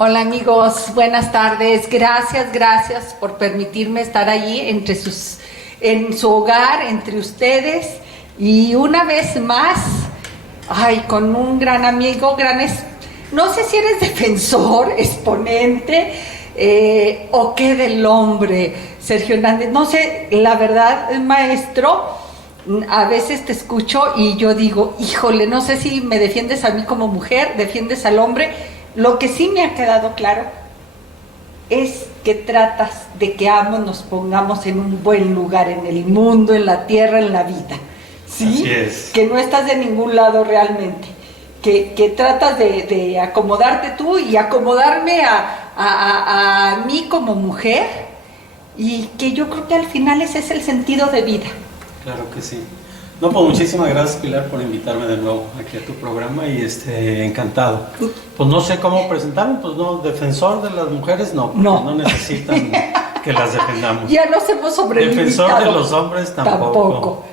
Hola amigos, buenas tardes. Gracias por permitirme estar allí en su hogar, entre ustedes. Y una vez más, con un gran amigo, no sé si eres defensor, exponente, o qué del hombre, Sergio Hernández. No sé, la verdad, maestro, a veces te escucho y yo digo, híjole, no sé si me defiendes a mí como mujer, defiendes al hombre. Lo que sí me ha quedado claro es que tratas de que ambos nos pongamos en un buen lugar en el mundo, en la tierra, en la vida. ¿Sí? Así es. Que no estás de ningún lado realmente. Que tratas de acomodarte tú y acomodarme a mí como mujer. Y que yo creo que al final ese es el sentido de vida. Claro que sí. No, pues muchísimas gracias, Pilar, por invitarme de nuevo aquí a tu programa y encantado. Pues no sé cómo presentarme, pues no, defensor de las mujeres no necesitan que las defendamos. Ya nos hemos sobrelimitado. Defensor de los hombres tampoco.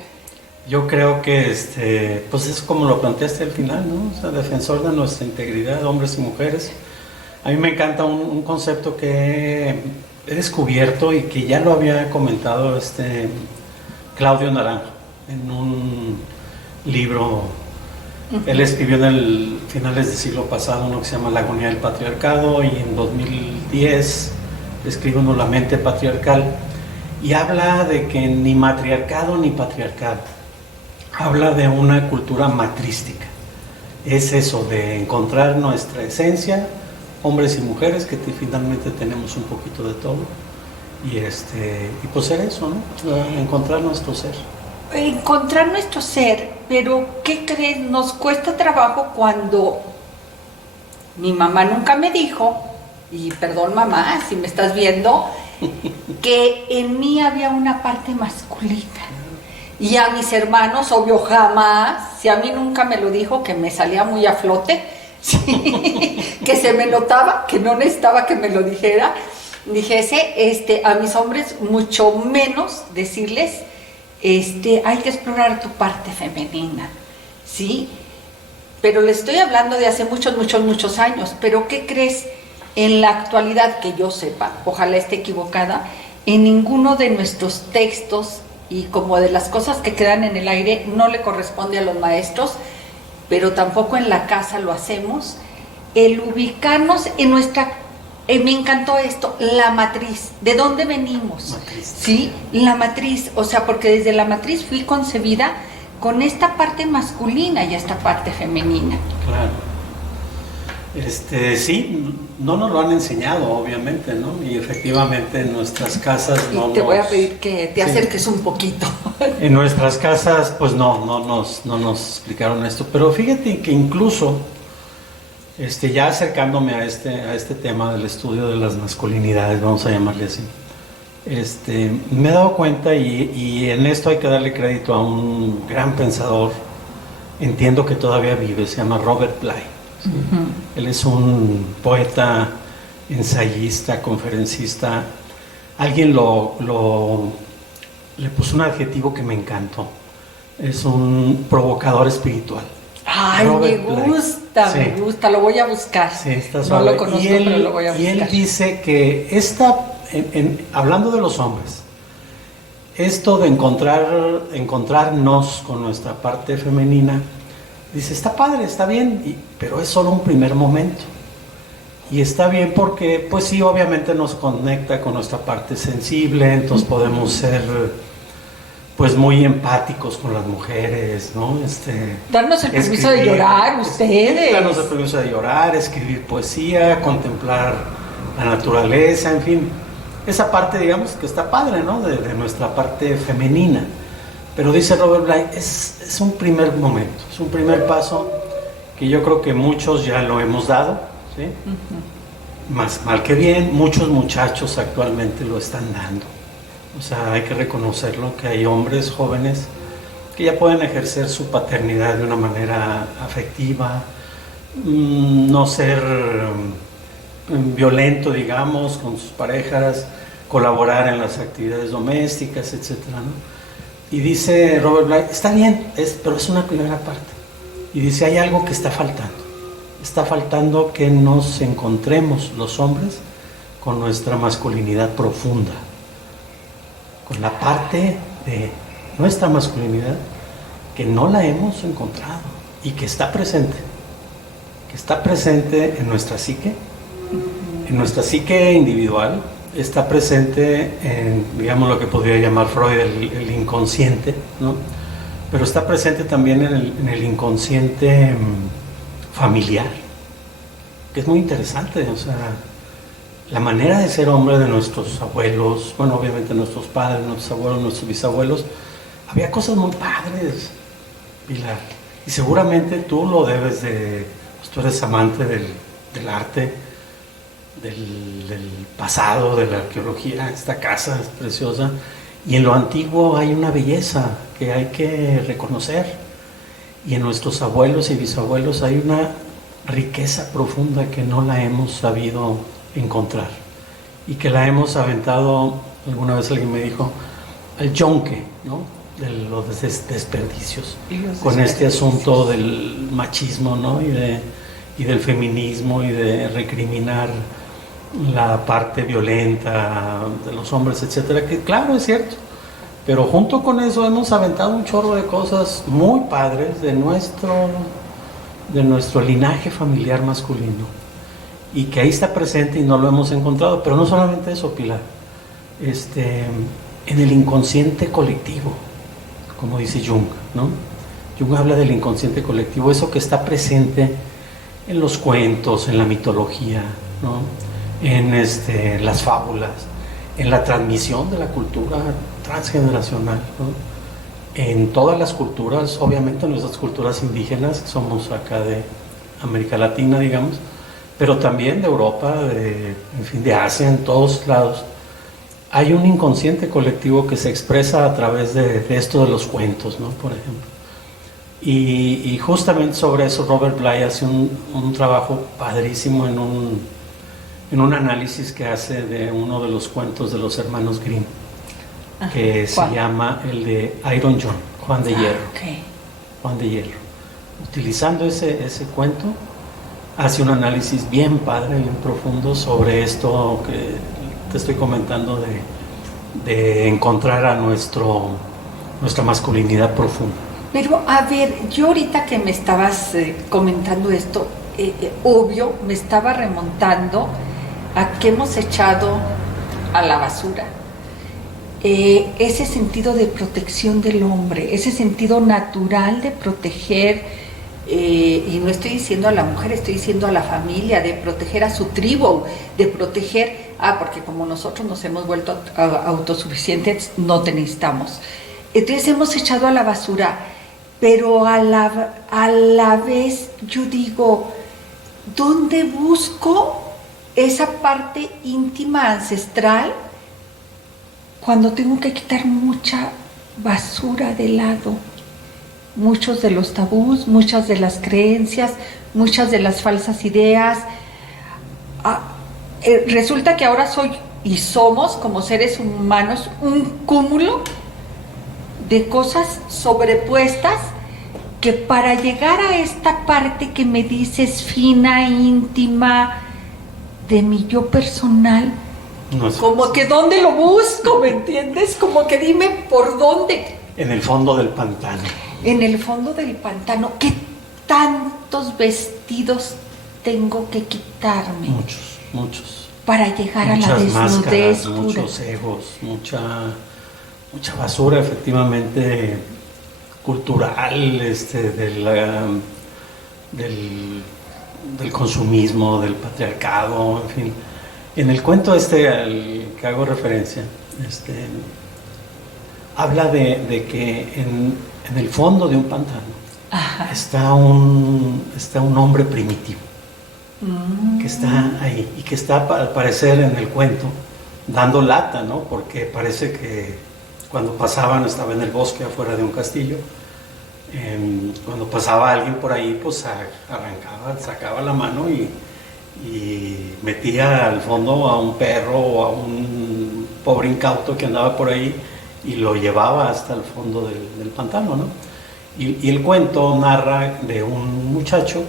Yo creo que pues es como lo planteaste al final, ¿no? O sea, defensor de nuestra integridad, hombres y mujeres. A mí me encanta un concepto que he descubierto y que ya lo había comentado Claudio Naranjo en un libro. Él escribió en el finales del siglo pasado uno que se llama La agonía del patriarcado, y en 2010 escribe uno La mente patriarcal, y habla de que ni matriarcado ni patriarcado, habla de una cultura matrística. Es eso de encontrar nuestra esencia, hombres y mujeres, que finalmente tenemos un poquito de todo, y pues ser eso, ¿no? Encontrar nuestro ser. Encontrar nuestro ser, pero ¿qué crees? Nos cuesta trabajo cuando mi mamá nunca me dijo, y perdón mamá si me estás viendo, que en mí había una parte masculina. Y a mis hermanos, obvio, jamás, si a mí nunca me lo dijo, que me salía muy a flote, ¿sí? Que se me notaba, que no necesitaba que me lo dijera. Dijese, a mis hombres mucho menos decirles, hay que explorar tu parte femenina, ¿sí? Pero le estoy hablando de hace muchos años. Pero ¿qué crees? En la actualidad, que yo sepa, ojalá esté equivocada, en ninguno de nuestros textos, y como de las cosas que quedan en el aire, no le corresponde a los maestros, pero tampoco en la casa lo hacemos, el ubicarnos en nuestra... me encantó esto, la matriz. ¿De dónde venimos? Matriz. Sí, la matriz. O sea, porque desde la matriz fui concebida con esta parte masculina y esta parte femenina. Claro. Sí, no nos lo han enseñado, obviamente, ¿no? Y efectivamente en nuestras casas no. Y te voy a pedir que te acerques un poquito. En nuestras casas, pues no nos explicaron esto. Pero fíjate que incluso, ya acercándome a este tema del estudio de las masculinidades, vamos a llamarle así, me he dado cuenta, y en esto hay que darle crédito a un gran pensador, entiendo que todavía vive, se llama Robert Bly. ¿Sí? Uh-huh. Él es un poeta, ensayista, conferencista. Alguien le puso un adjetivo que me encantó. Es un provocador espiritual. Ay, Robert me gusta, lo voy a buscar. Sí, está suave. No lo conozco, pero lo voy a buscar. Y él dice que hablando de los hombres, esto de encontrarnos con nuestra parte femenina, dice, está padre, está bien, pero es solo un primer momento. Y está bien porque, pues sí, obviamente nos conecta con nuestra parte sensible, entonces podemos ser, pues, muy empáticos con las mujeres, ¿no? Darnos el permiso de llorar, ustedes. Darnos el permiso de llorar, escribir poesía, contemplar la naturaleza, en fin. Esa parte, digamos, que está padre, ¿no? De nuestra parte femenina. Pero dice Robert Bly, es un primer momento, es un primer paso que yo creo que muchos ya lo hemos dado, ¿sí? Uh-huh. Más mal que bien, muchos muchachos actualmente lo están dando. O sea, hay que reconocerlo, que hay hombres jóvenes que ya pueden ejercer su paternidad de una manera afectiva, no ser violento, digamos, con sus parejas, colaborar en las actividades domésticas, etcétera, ¿no? Y dice Robert Bly, está bien, pero es una primera parte. Y dice, hay algo que está faltando. está faltando que nos encontremos los hombres con nuestra masculinidad profunda, con la parte de nuestra masculinidad que no la hemos encontrado y que está presente en nuestra psique individual, está presente en, digamos, lo que podría llamar Freud el inconsciente, ¿no? Pero está presente también en el inconsciente familiar, que es muy interesante. O sea, la manera de ser hombre de nuestros abuelos, bueno, obviamente nuestros padres, nuestros abuelos, nuestros bisabuelos, había cosas muy padres, Pilar, y seguramente tú lo debes de, pues tú eres amante del arte, del pasado, de la arqueología. Esta casa es preciosa y en lo antiguo hay una belleza que hay que reconocer, y en nuestros abuelos y bisabuelos hay una riqueza profunda que no la hemos sabido encontrar y que la hemos aventado. Alguna vez alguien me dijo al yonque, ¿no?, de los desperdicios, con este asunto del machismo, ¿no?, y del feminismo, y de recriminar la parte violenta de los hombres, etcétera, que claro, es cierto, pero junto con eso hemos aventado un chorro de cosas muy padres de nuestro linaje familiar masculino, y que ahí está presente y no lo hemos encontrado. Pero no solamente eso, Pilar, en el inconsciente colectivo, como dice Jung, ¿no? Jung habla del inconsciente colectivo, eso que está presente en los cuentos, en la mitología, ¿no?, en las fábulas, en la transmisión de la cultura transgeneracional, ¿no?, en todas las culturas, obviamente nuestras culturas indígenas, que somos acá de América Latina, digamos, pero también de Europa, en fin, de Asia, en todos lados. Hay un inconsciente colectivo que se expresa a través de esto de los cuentos, ¿no?, por ejemplo. Y justamente sobre eso Robert Bly hace un trabajo padrísimo en un análisis que hace de uno de los cuentos de los hermanos Grimm, que se llama el de Iron John, Juan de Hierro. Okay. Juan de Hierro. Utilizando ese cuento, hace un análisis bien padre, bien profundo sobre esto que te estoy comentando, de encontrar a nuestra masculinidad profunda. Pero a ver, yo ahorita que me estabas comentando esto, obvio, me estaba remontando a que hemos echado a la basura ese sentido de protección del hombre, ese sentido natural de proteger, y no estoy diciendo a la mujer, estoy diciendo a la familia, de proteger a su tribu, de proteger, porque como nosotros nos hemos vuelto autosuficientes, no te necesitamos. Entonces hemos echado a la basura, pero a la vez yo digo, ¿dónde busco esa parte íntima, ancestral, cuando tengo que quitar mucha basura de lado? Muchos de los tabús, muchas de las creencias, muchas de las falsas ideas. Resulta que ahora soy y somos como seres humanos un cúmulo de cosas sobrepuestas, que para llegar a esta parte que me dices fina, íntima, de mi yo personal, no sé, como que ¿dónde lo busco? ¿Me entiendes? Como que dime por dónde. En el fondo del pantano. En el fondo del pantano. ¿Qué tantos vestidos tengo que quitarme? Muchos. Para llegar a la desnudez pura. Muchos egos, mucha basura, efectivamente, cultural, del consumismo, del patriarcado, en fin. En el cuento al que hago referencia, habla de que en el fondo de un pantano está un hombre primitivo, que está ahí y que está, al parecer, en el cuento dando lata, ¿no? Porque parece que cuando pasaban, estaba en el bosque afuera de un castillo, cuando pasaba alguien por ahí, pues arrancaba, sacaba la mano y metía al fondo a un perro o a un pobre incauto que andaba por ahí y lo llevaba hasta el fondo del pantano, ¿no? Y el cuento narra de un muchacho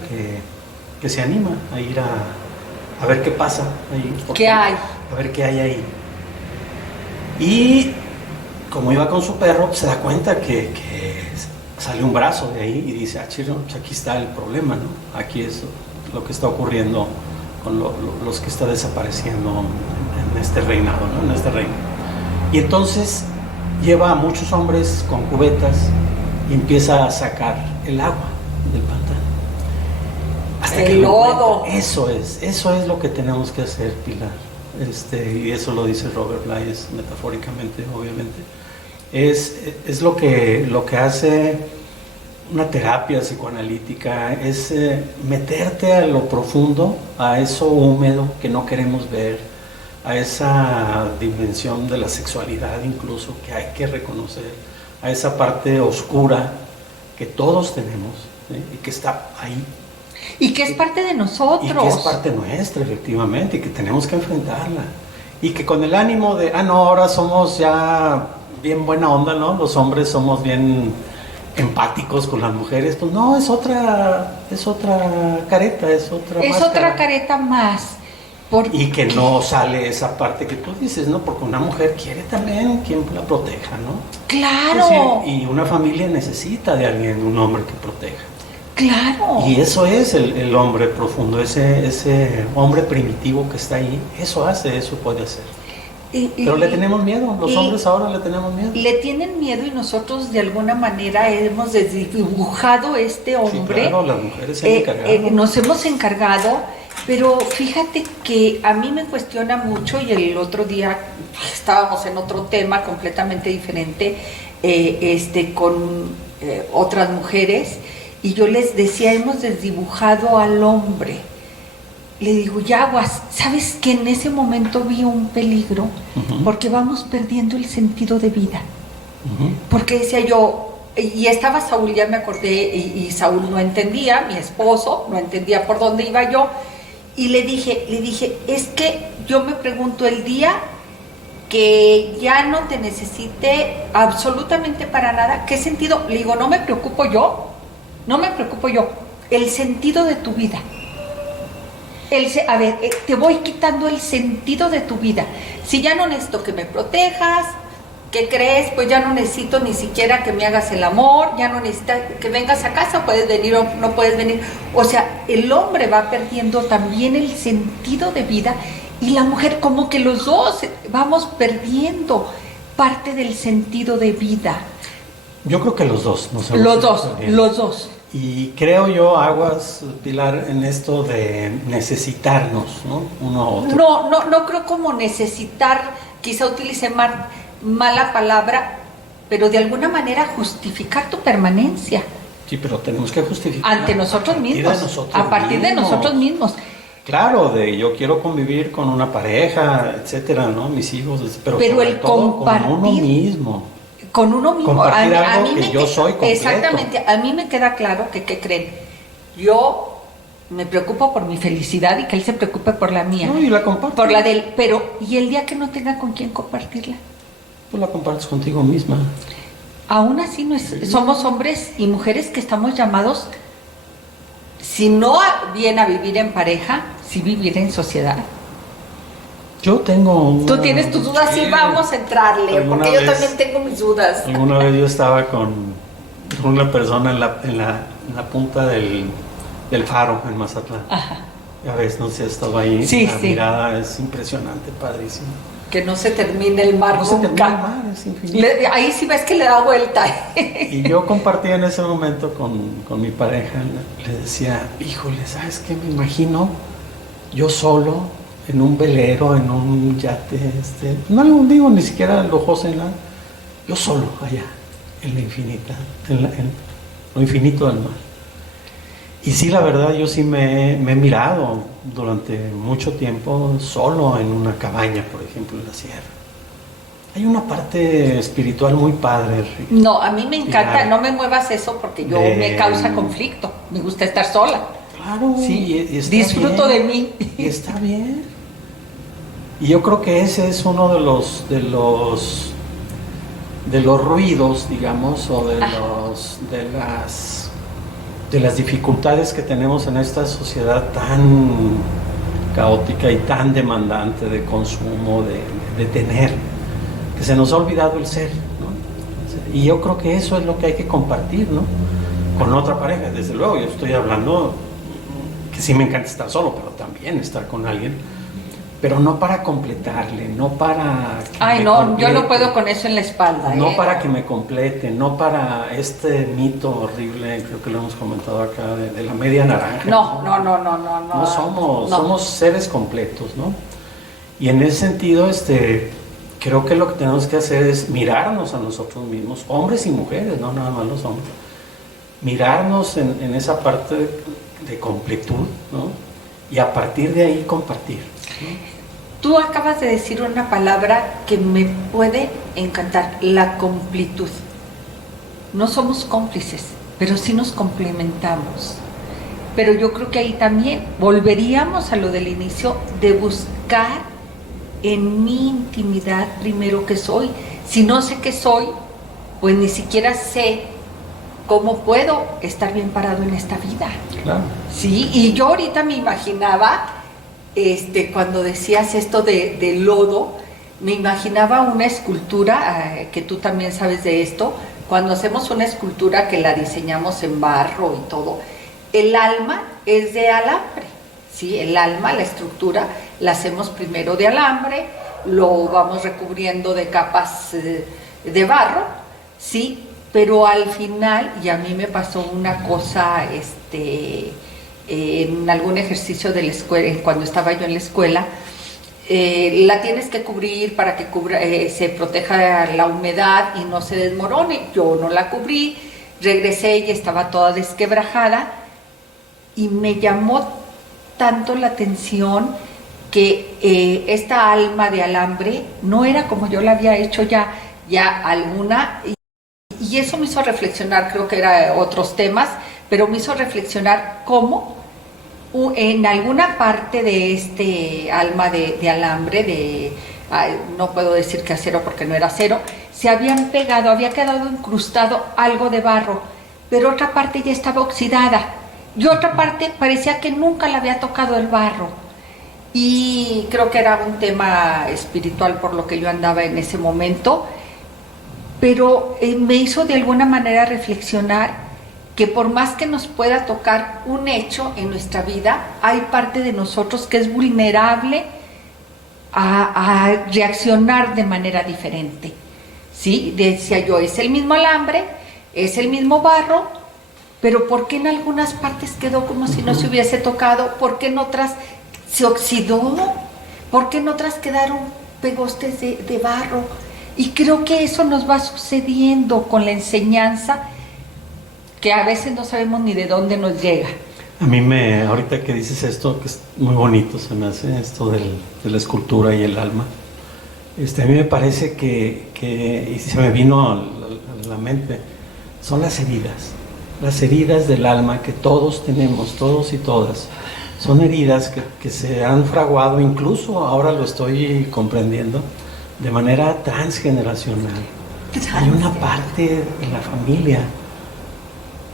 que se anima a ir a ver qué pasa ahí. ¿Qué hay? A ver qué hay ahí. Y como iba con su perro, pues se da cuenta que sale un brazo de ahí y dice, chino, pues aquí está el problema, ¿no? Aquí es lo que está ocurriendo con los que está desapareciendo en este reinado, ¿no? En este reino. Y entonces lleva a muchos hombres con cubetas y empieza a sacar el agua del pantano. Hasta el lodo. Eso es lo que tenemos que hacer, Pilar. Y eso lo dice Robert Bly, metafóricamente, obviamente. Es lo que hace una terapia psicoanalítica, es meterte a lo profundo, a eso húmedo que no queremos ver, a esa dimensión de la sexualidad incluso que hay que reconocer, a esa parte oscura que todos tenemos, ¿sí? Y que está ahí. Y que es parte de nosotros. Y que es parte nuestra, efectivamente, y que tenemos que enfrentarla. Y que con el ánimo de, no, ahora somos ya bien buena onda, ¿no? Los hombres somos bien empáticos con las mujeres. Pues no, es otra careta, es otra máscara. Es otra careta más. Y que no sale esa parte que tú dices, ¿no? Porque una mujer quiere también quien la proteja, ¿no? ¡Claro! Y una familia necesita de alguien, un hombre que proteja. ¡Claro! Y eso es el hombre profundo, ese hombre primitivo que está ahí, eso puede hacer. Pero le tenemos miedo, los hombres ahora le tenemos miedo. Le tienen miedo y nosotros de alguna manera hemos desdibujado este hombre. Sí, claro, las mujeres se han encargado. Nos hemos encargado, pero fíjate que a mí me cuestiona mucho y el otro día estábamos en otro tema completamente diferente con otras mujeres y yo les decía, hemos desdibujado al hombre. Le digo, Yaguas, ¿sabes que en ese momento vi un peligro? Porque vamos perdiendo el sentido de vida. Porque decía yo, y estaba Saúl, ya me acordé, y Saúl no entendía, mi esposo, no entendía por dónde iba yo, y le dije, es que yo me pregunto el día que ya no te necesite absolutamente para nada, ¿qué sentido? Le digo, no me preocupo yo, el sentido de tu vida. Te voy quitando el sentido de tu vida. Si ya no necesito que me protejas, ¿qué crees? Pues ya no necesito ni siquiera que me hagas el amor, ya no necesito que vengas a casa, puedes venir o no puedes venir. O sea, el hombre va perdiendo también el sentido de vida y la mujer, como que los dos vamos perdiendo parte del sentido de vida. Yo creo que los dos. Los dos. Y creo yo, Aguas, Pilar, en esto de necesitarnos, ¿no? Uno a otro. No creo como necesitar, quizá utilice mala palabra, pero de alguna manera justificar tu permanencia. Sí, pero tenemos que justificar. Ante nosotros mismos. A partir de nosotros mismos. Claro, yo quiero convivir con una pareja, etcétera, ¿no? Mis hijos, pero el compartir con uno mismo. Con uno mismo. Compartir algo que yo soy completo. Exactamente, a mí me queda claro que, ¿qué creen? Yo me preocupo por mi felicidad y que él se preocupe por la mía. No, y la comparto. Por la de él, pero ¿y el día que no tenga con quién compartirla? Pues la compartes contigo misma. Aún así somos hombres y mujeres que estamos llamados, si no bien a vivir en pareja, sí vivir en sociedad. Yo tengo Tú tienes tus dudas, sí, vamos a entrarle, porque yo también tengo mis dudas. Alguna vez yo estaba con una persona en la punta del faro en Mazatlán. Ajá. Ya ves, no sé, estaba ahí. Sí, la mirada es impresionante, padrísimo. Que no se termine el mar. No se termina el mar, es infinito. Ahí sí ves que le da vuelta. Y yo compartía en ese momento con mi pareja, le decía, híjole, ¿sabes qué? Me imagino yo solo en un velero, en un yate, no digo ni siquiera lujoso en nada, yo solo allá, en lo infinito, en lo infinito del mar. Y sí, la verdad, yo sí me he mirado durante mucho tiempo solo en una cabaña, por ejemplo, en la sierra. Hay una parte espiritual muy padre. No, a mí me encanta, no me muevas eso porque me causa conflicto, me gusta estar sola. Claro, sí, y disfruto bien, de mí. Y está bien. Y yo creo que ese es uno de los ruidos, digamos, o de las de las dificultades que tenemos en esta sociedad tan caótica y tan demandante de consumo, de tener, que se nos ha olvidado el ser, ¿no? Y yo creo que eso es lo que hay que compartir, ¿no? Con otra pareja. Desde luego, yo estoy hablando que sí me encanta estar solo, pero también estar con alguien, pero no para completarle, no para que ay, no, complete, yo no puedo con eso en la espalda. No para que me complete, no para este mito horrible, creo que lo hemos comentado acá, de la media naranja. No. No somos seres completos, ¿no? Y en ese sentido, creo que lo que tenemos que hacer es mirarnos a nosotros mismos, hombres y mujeres, no nada más los hombres, mirarnos en esa parte de completud, ¿no? Y a partir de ahí compartir, ¿no? Tú acabas de decir una palabra que me puede encantar, la completud. No somos cómplices, pero sí nos complementamos. Pero yo creo que ahí también volveríamos a lo del inicio de buscar en mi intimidad primero qué soy. Si no sé qué soy, pues ni siquiera sé cómo puedo estar bien parado en esta vida. Claro. Sí, y yo ahorita me imaginaba, cuando decías esto de lodo, me imaginaba una escultura, que tú también sabes de esto, cuando hacemos una escultura que la diseñamos en barro y todo, el alma es de alambre, ¿sí? El alma, la estructura, la hacemos primero de alambre, lo vamos recubriendo de capas de barro, ¿sí? Pero al final, y a mí me pasó una cosa, en algún ejercicio de la escuela, cuando estaba yo en la escuela, la tienes que cubrir para que se proteja la humedad y no se desmorone. Yo no la cubrí, regresé y estaba toda desquebrajada y me llamó tanto la atención que esta alma de alambre no era como yo la había hecho ya alguna, y eso me hizo reflexionar, creo que era otros temas, pero me hizo reflexionar cómo en alguna parte de este alma de alambre, no puedo decir que acero porque no era acero, se habían pegado, había quedado incrustado algo de barro, pero otra parte ya estaba oxidada y otra parte parecía que nunca le había tocado el barro. Y creo que era un tema espiritual por lo que yo andaba en ese momento, pero me hizo de alguna manera reflexionar que por más que nos pueda tocar un hecho en nuestra vida, hay parte de nosotros que es vulnerable a reaccionar de manera diferente, ¿sí? Decía yo, es el mismo alambre, es el mismo barro, pero ¿por qué en algunas partes quedó como si no se hubiese tocado? ¿Por qué en otras se oxidó? ¿Por qué en otras quedaron pegostes de barro? Y creo que eso nos va sucediendo con la enseñanza, que a veces no sabemos ni de dónde nos llega. A mí ahorita que dices esto, que es muy bonito, se me hace esto de la escultura y el alma, a mí me parece que y se me vino a la mente, son las heridas del alma que todos tenemos, todos y todas. Son heridas que se han fraguado, incluso ahora lo estoy comprendiendo, de manera transgeneracional. Hay una parte en la familia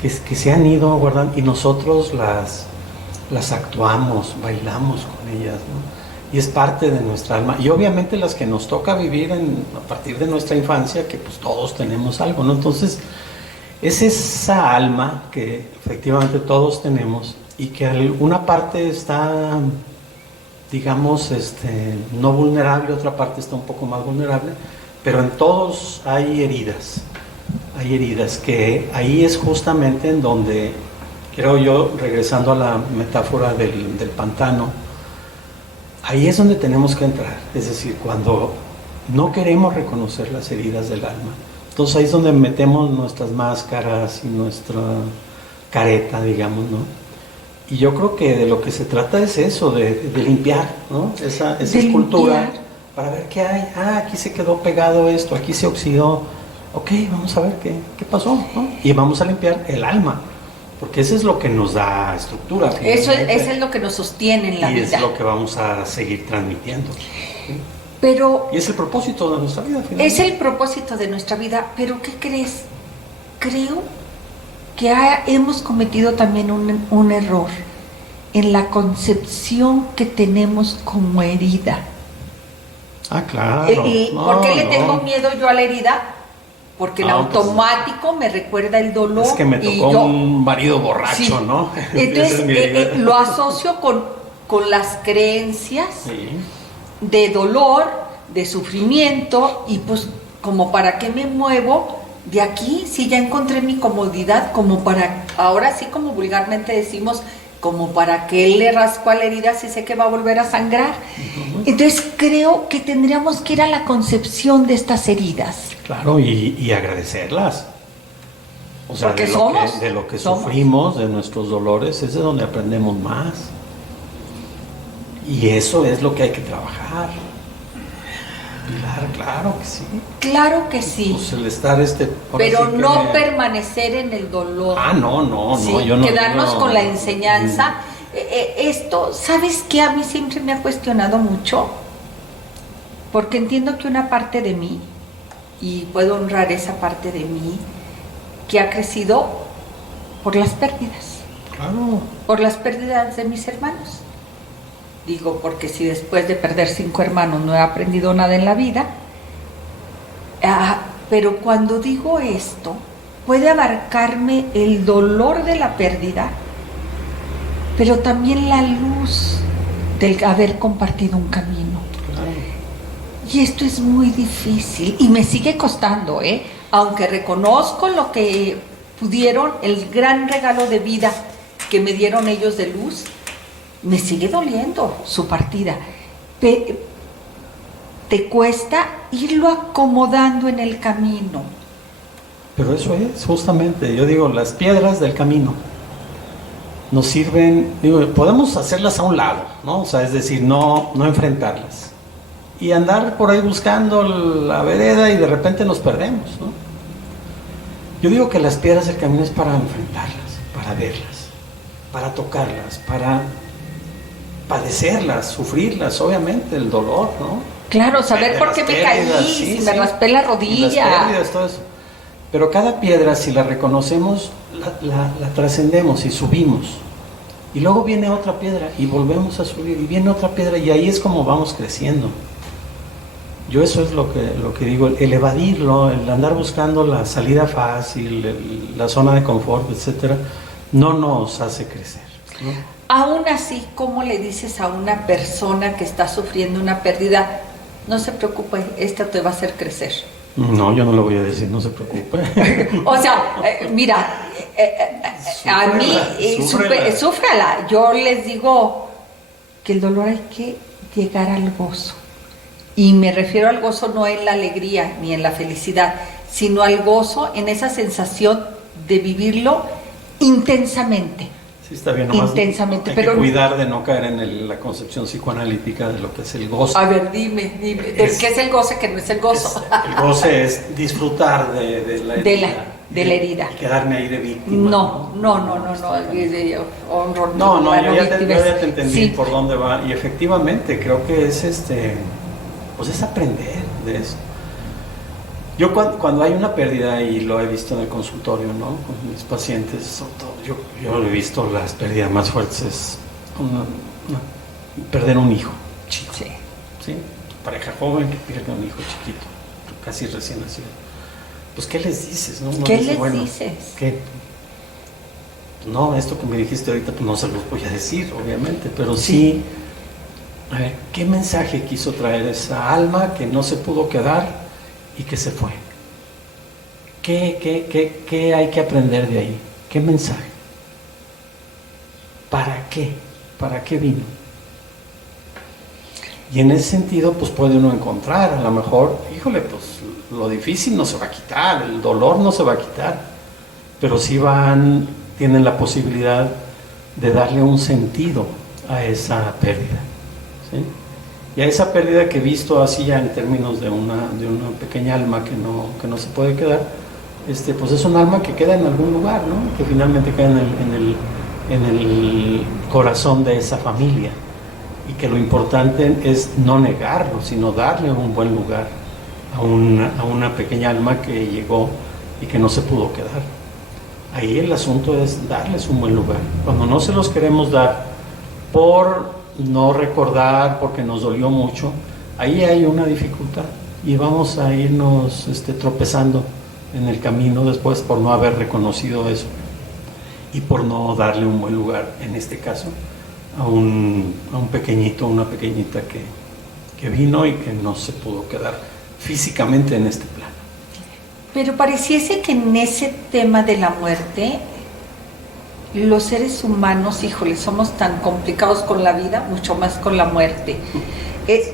que se han ido guardando y nosotros las actuamos, bailamos con ellas, ¿no? Y es parte de nuestra alma. Y obviamente las que nos toca vivir a partir de nuestra infancia, que pues todos tenemos algo, ¿no? Entonces, es esa alma que efectivamente todos tenemos y que alguna parte está, digamos, no vulnerable, otra parte está un poco más vulnerable, pero en todos hay heridas. Hay heridas, que ahí es justamente en donde, creo yo, regresando a la metáfora del pantano, ahí es donde tenemos que entrar. Es decir, cuando no queremos reconocer las heridas del alma, entonces ahí es donde metemos nuestras máscaras y nuestra careta, digamos, ¿no? Y yo creo que de lo que se trata es eso, de limpiar, ¿no? Esa escultura, limpiar, para ver qué hay. Aquí se quedó pegado esto, aquí se oxidó. Ok, vamos a ver qué pasó, ¿no? Y vamos a limpiar el alma, porque eso es lo que nos da estructura. Eso es lo que nos sostiene en la vida. Y es lo que vamos a seguir transmitiendo. ¿Sí? Y es el propósito de nuestra vida. Finalmente. Es el propósito de nuestra vida, pero ¿qué crees? Creo que hemos cometido también un error en la concepción que tenemos como herida. Ah, claro. ¿Por qué le tengo miedo yo a la herida? Porque en automático me recuerda el dolor. Es que me tocó un marido borracho, sí, ¿no? Entonces lo asocio con las creencias, sí, de dolor, de sufrimiento, y pues como para qué me muevo de aquí si ya encontré mi comodidad, como para, ahora sí como vulgarmente decimos, como para que él le rascó a la herida si sé que va a volver a sangrar. Entonces creo que tendríamos que ir a la concepción de estas heridas. Claro, y agradecerlas. O sea, de lo que sufrimos, de nuestros dolores, es de donde aprendemos más. Y eso es lo que hay que trabajar. Claro que sí. Claro que sí. Pues el estar pero sí no permanecer en el dolor. No, sí, yo no. Quedarnos con la enseñanza. Esto, ¿sabes qué? A mí siempre me ha cuestionado mucho, porque entiendo que una parte de mí, y puedo honrar esa parte de mí, que ha crecido por las pérdidas. Claro. Por las pérdidas de mis hermanos. Digo, porque si después de perder 5 hermanos no he aprendido nada en la vida, pero cuando digo esto, puede abarcarme el dolor de la pérdida, pero también la luz del haber compartido un camino. Claro. Y esto es muy difícil y me sigue costando, aunque reconozco lo que pudieron, el gran regalo de vida que me dieron ellos de luz, me sigue doliendo su partida. Te cuesta irlo acomodando en el camino. Pero eso es, justamente, yo digo, las piedras del camino nos sirven, podemos hacerlas a un lado, ¿no? O sea, es decir, no enfrentarlas. Y andar por ahí buscando la vereda y de repente nos perdemos, ¿no? Yo digo que las piedras del camino es para enfrentarlas, para verlas, para tocarlas, para padecerlas, sufrirlas, obviamente, el dolor, ¿no? Claro, saber por qué me caí, si me raspé la rodilla. Las pérdidas, todo eso. Pero cada piedra, si la reconocemos, la trascendemos y subimos. Y luego viene otra piedra y volvemos a subir, y viene otra piedra, y ahí es como vamos creciendo. Yo eso es lo que digo, el evadirlo, el andar buscando la salida fácil, la zona de confort, etcétera, no nos hace crecer, ¿no? Aún así, ¿cómo le dices a una persona que está sufriendo una pérdida? No se preocupe, esto te va a hacer crecer. No, yo no le voy a decir, no se preocupe. O sea, mira, a mí, súfrala. Yo les digo que el dolor hay que llegar al gozo. Y me refiero al gozo no en la alegría ni en la felicidad, sino al gozo en esa sensación de vivirlo intensamente. Sí, está bien, nomás intensamente, hay que cuidar de no caer en la concepción psicoanalítica de lo que es el gozo. A ver, dime, ¿qué es el goce que no es el gozo? El goce es disfrutar de la herida. De la herida. Y quedarme ahí de víctima. No. Yo ya te entendí, sí, por dónde va. Y efectivamente, creo que es pues es aprender de eso. Yo cuando hay una pérdida, y lo he visto en el consultorio, ¿no? Con mis pacientes, sobre todo, yo he visto las pérdidas más fuertes, es perder un hijo chico. Sí. Pareja joven que pierde un hijo chiquito, casi recién nacido. Pues, ¿qué les dices? ¿No? ¿Qué les dices? ¿Qué? No, esto que me dijiste ahorita, pues no se los voy a decir, obviamente, pero sí. A ver, ¿qué mensaje quiso traer esa alma que no se pudo quedar y que se fue? ¿Qué hay que aprender de ahí? ¿Qué mensaje? ¿Para qué? ¿Para qué vino? Y en ese sentido, pues puede uno encontrar, a lo mejor, híjole, pues lo difícil no se va a quitar, el dolor no se va a quitar, pero sí tienen la posibilidad de darle un sentido a esa pérdida. ¿Sí? Y a esa pérdida que he visto así ya en términos de una pequeña alma que no se puede quedar, pues es un alma que queda en algún lugar, ¿no? Que finalmente queda en el corazón de esa familia, y que lo importante es no negarlo, sino darle un buen lugar a una pequeña alma que llegó y que no se pudo quedar. ahí el asunto es darles un buen lugar. Cuando no se los queremos dar por no recordar, porque nos dolió mucho, ahí hay una dificultad y vamos a irnos tropezando en el camino después por no haber reconocido eso y por no darle un buen lugar, en este caso, a un pequeñito, una pequeñita que vino y que no se pudo quedar físicamente en este plano. Pero pareciese que en ese tema de la muerte, los seres humanos, híjole, somos tan complicados con la vida, mucho más con la muerte.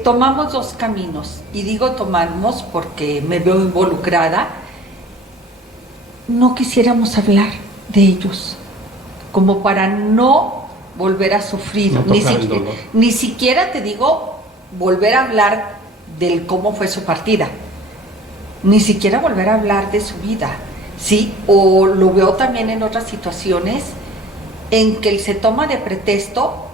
Tomamos dos caminos, y digo tomamos porque me veo involucrada. No quisiéramos hablar de ellos, como para no volver a sufrir, no ni siquiera te digo volver a hablar del cómo fue su partida, ni siquiera volver a hablar de su vida, ¿sí? O lo veo también en otras situaciones en que se toma de pretexto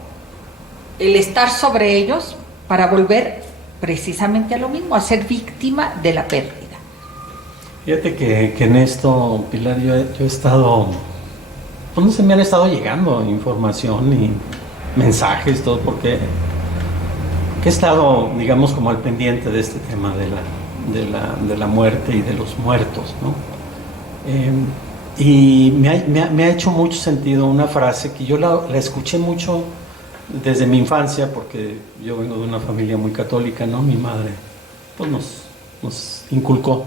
el estar sobre ellos para volver precisamente a lo mismo, a ser víctima de la pérdida. Fíjate que en esto, Pilar, yo he estado, pues no sé, me han estado llegando información y mensajes, todo, porque he estado, digamos, como al pendiente de este tema de la muerte y de los muertos, ¿no? Y me ha hecho mucho sentido una frase que yo la escuché mucho desde mi infancia, porque yo vengo de una familia muy católica, ¿no? Mi madre pues nos inculcó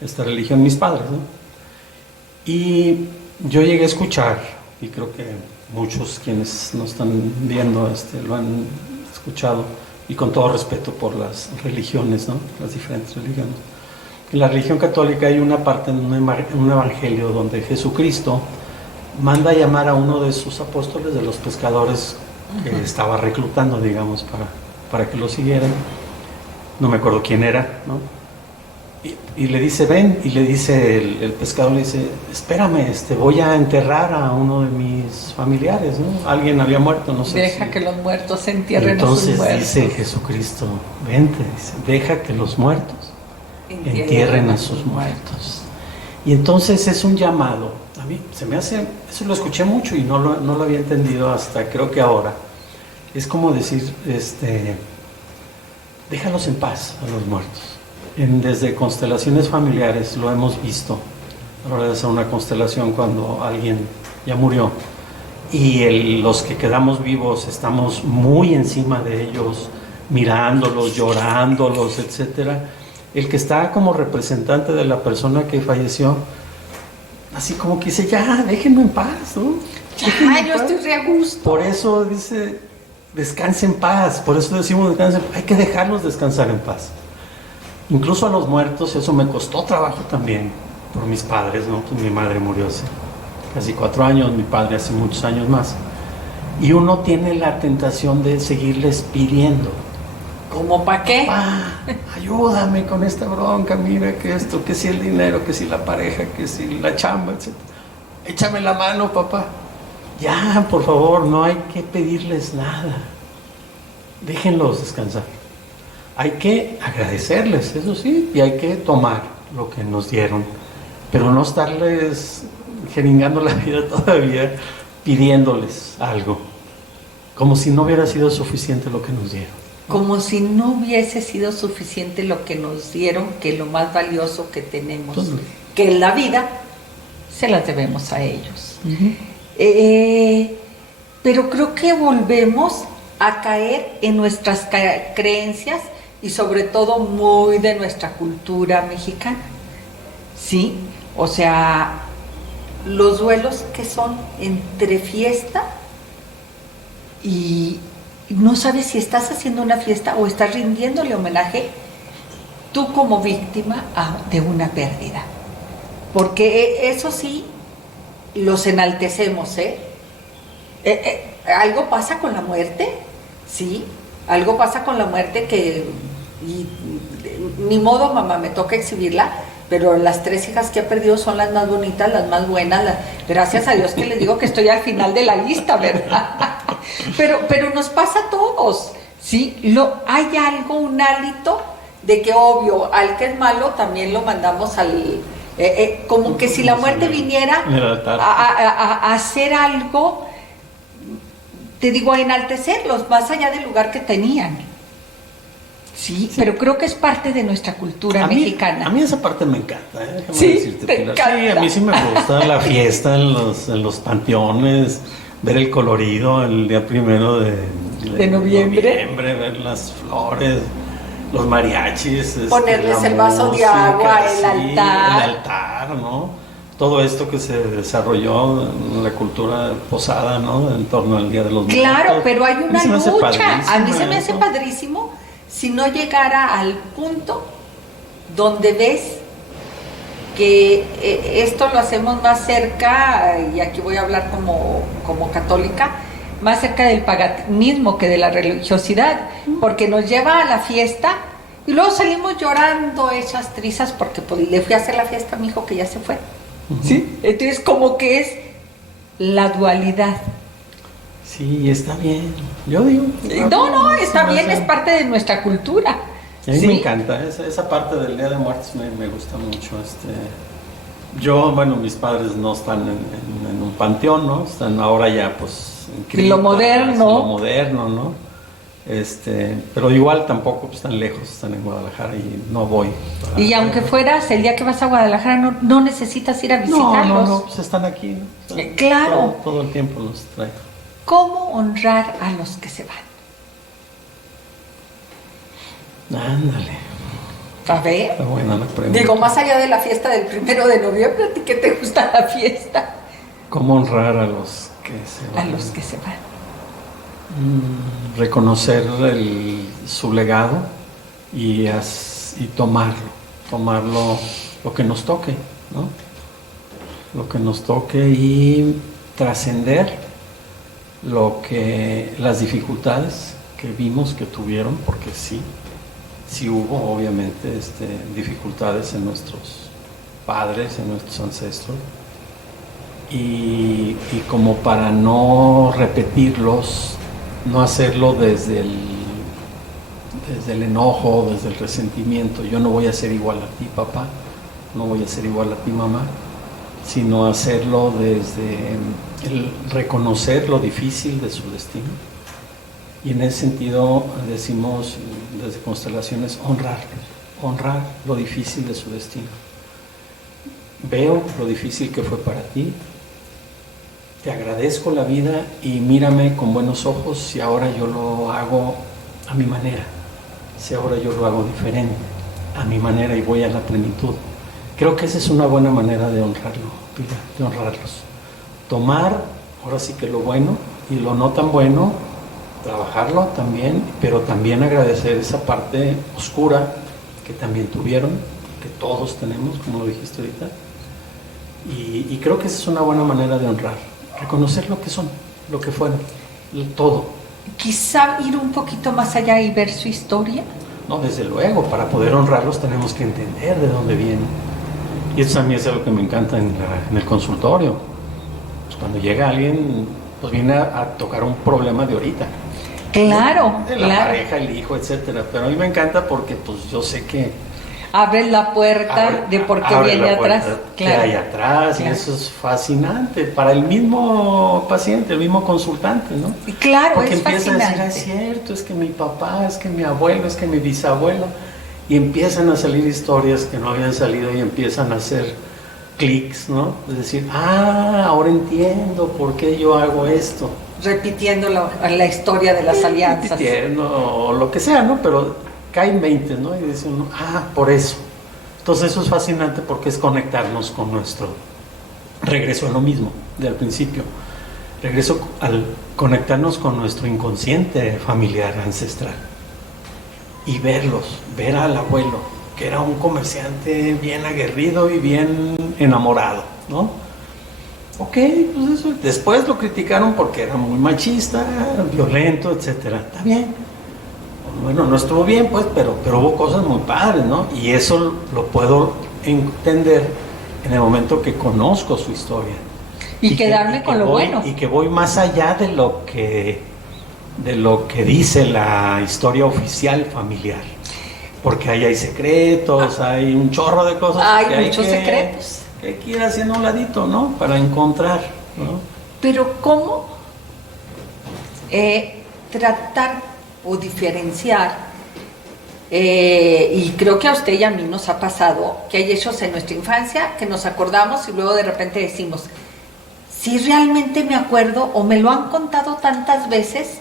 esta religión, mis padres, ¿no? Y yo llegué a escuchar, y creo que muchos quienes nos están viendo lo han escuchado, y con todo respeto por las religiones, ¿no? Las diferentes religiones. En la religión católica hay una parte en un evangelio donde Jesucristo manda a llamar a uno de sus apóstoles, de los pescadores que estaba reclutando, digamos, para que lo siguieran. No me acuerdo quién era, ¿no? Y le dice, ven, y le dice el pescador, le dice, espérame, voy a enterrar a uno de mis familiares, ¿no? Alguien había muerto, no sé. Deja que los muertos se entierren a sus muertos. Entonces dice Jesucristo, vente, dice, deja que los muertos entierren a sus muertos. Y entonces es un llamado. A mí se me hace, eso lo escuché mucho y no lo había entendido hasta creo que ahora. Es como decir, déjalos en paz a los muertos. Desde constelaciones familiares lo hemos visto a la hora de hacer una constelación cuando alguien ya murió y los que quedamos vivos estamos muy encima de ellos, mirándolos, llorándolos, etcétera. El que está como representante de la persona que falleció, así como que dice, ya, déjenme en paz, ¿no? Ya, yo estoy re a gusto. Por eso dice, descanse en paz, por eso decimos descanse en paz, hay que dejarlos descansar en paz. Incluso a los muertos, eso me costó trabajo también, por mis padres, ¿no? Pues mi madre murió hace casi 4 años, mi padre hace muchos años más. Y uno tiene la tentación de seguirles pidiendo. ¿Cómo para qué? Ayúdame con esta bronca, mira que esto, que si el dinero, que si la pareja, que si la chamba, etc. Échame la mano, papá. Ya, por favor, no hay que pedirles nada. Déjenlos descansar. Hay que agradecerles, eso sí, y hay que tomar lo que nos dieron, pero no estarles jeringando la vida todavía pidiéndoles algo, como si no hubiera sido suficiente lo que nos dieron. Como si no hubiese sido suficiente lo que nos dieron, que lo más valioso que tenemos, que es la vida, se las debemos a ellos. Pero creo que volvemos a caer en nuestras creencias y sobre todo muy de nuestra cultura mexicana, ¿sí? O sea, los duelos que son entre fiesta y no sabes si estás haciendo una fiesta o estás rindiéndole homenaje tú como víctima de una pérdida. Porque eso sí, los enaltecemos, algo pasa con la muerte, ¿sí? Algo pasa con la muerte que ni modo, mamá, me toca exhibirla, pero las 3 hijas que ha perdido son las más bonitas, las más buenas, gracias a Dios que les digo que estoy al final de la lista, ¿verdad? Pero nos pasa a todos, ¿sí? Hay algo, un hálito de que obvio, al que es malo también lo mandamos al Como que si la muerte viniera a hacer algo, te digo, a enaltecerlos más allá del lugar que tenían. Sí, pero creo que es parte de nuestra cultura mexicana. A mí esa parte me encanta, Sí, te encanta. Sí, a mí sí me gusta la fiesta en los panteones, ver el colorido el día 1 de noviembre, ver las flores, los mariachis, ponerles el vaso de agua, el altar, ¿no? Todo esto que se desarrolló en la cultura posada, ¿no? En torno al Día de los Muertos. Claro, pero hay una lucha. A mí se me hace padrísimo si no llegara al punto donde ves que esto lo hacemos más cerca, y aquí voy a hablar como católica, más cerca del paganismo que de la religiosidad, porque nos lleva a la fiesta y luego salimos llorando hechas trizas porque pues, le fui a hacer la fiesta a mi hijo que ya se fue. ¿Sí? Entonces como que es la dualidad. Sí, está bien. Yo digo. No, está bien, es parte de nuestra cultura. A mí me encanta, esa parte del Día de Muertos me gusta mucho. Yo, bueno, mis padres no están en un panteón, ¿no? Están ahora ya, pues, en criptas, lo moderno, ¿no? Pero igual tampoco pues, están lejos, están en Guadalajara y no voy. Y aunque fueras, el día que vas a Guadalajara no necesitas ir a visitarlos. No, pues están aquí, ¿no? Claro. Todo el tiempo los traigo. ¿Cómo honrar a los que se van? Ándale. A ver. Está buena la pregunta. Digo, más allá de la fiesta del 1 de noviembre, ¿a ti qué te gusta la fiesta? ¿Cómo honrar a los que se van? A los que se van. Reconocer su legado y tomarlo lo que nos toque, ¿no? Lo que nos toque y trascender las dificultades que vimos que tuvieron, porque sí hubo obviamente dificultades en nuestros padres, en nuestros ancestros, y como para no repetirlos, no hacerlo desde el enojo, desde el resentimiento. Yo no voy a ser igual a ti, papá, no voy a ser igual a ti, mamá, sino hacerlo desde el reconocer lo difícil de su destino. Y en ese sentido decimos desde Constelaciones honrar lo difícil de su destino. Veo lo difícil que fue para ti, te agradezco la vida y mírame con buenos ojos si ahora yo lo hago a mi manera, si ahora yo lo hago diferente, a mi manera y voy a la plenitud. Creo que esa es una buena manera de honrarlo, de honrarlos. Tomar, ahora sí que lo bueno y lo no tan bueno, trabajarlo también, pero también agradecer esa parte oscura que también tuvieron, que todos tenemos, como lo dijiste ahorita. Y creo que esa es una buena manera de honrar, reconocer lo que son, lo que fueron, todo. Quizá ir un poquito más allá y ver su historia. No, desde luego, para poder honrarlos tenemos que entender de dónde vienen. Y eso a mí es algo que me encanta en el consultorio. Pues cuando llega alguien, pues viene a tocar un problema de ahorita. Claro, de la pareja, el hijo, etcétera. Pero a mí me encanta porque pues yo sé que abres la puerta de por qué viene atrás. Que hay atrás, claro. Y eso es fascinante para el mismo paciente, el mismo consultante, ¿no? Y claro, porque es empieza fascinante. a decir, es cierto, es que mi papá, es que mi abuelo, es que mi bisabuelo, y empiezan a salir historias que no habían salido y empiezan a hacer clics, ¿no? Es decir, ahora entiendo por qué yo hago esto. Repitiendo la historia de las alianzas. Repitiendo, o lo que sea, ¿no? Pero caen 20, ¿no? Y dice uno, por eso. Entonces eso es fascinante porque es conectarnos con nuestro regreso a lo mismo, del principio. Regreso al conectarnos con nuestro inconsciente familiar, ancestral. Y ver al abuelo, que era un comerciante bien aguerrido y bien enamorado, ¿no? Ok, pues eso. Después lo criticaron porque era muy machista, violento, etcétera. Está bien. Bueno, no estuvo bien, pues, pero hubo cosas muy padres, ¿no? Y eso lo puedo entender en el momento que conozco su historia. Y quedarme con lo bueno. Y que voy más allá de lo que dice la historia oficial familiar. porque ahí hay secretos, hay un chorro de cosas. Hay muchos secretos. Que hay que ir haciendo un ladito, ¿no? Para encontrar, ¿no? Pero ¿cómo tratar o diferenciar? Y creo que a usted y a mí nos ha pasado que hay hechos en nuestra infancia que nos acordamos y luego de repente decimos, si realmente me acuerdo o me lo han contado tantas veces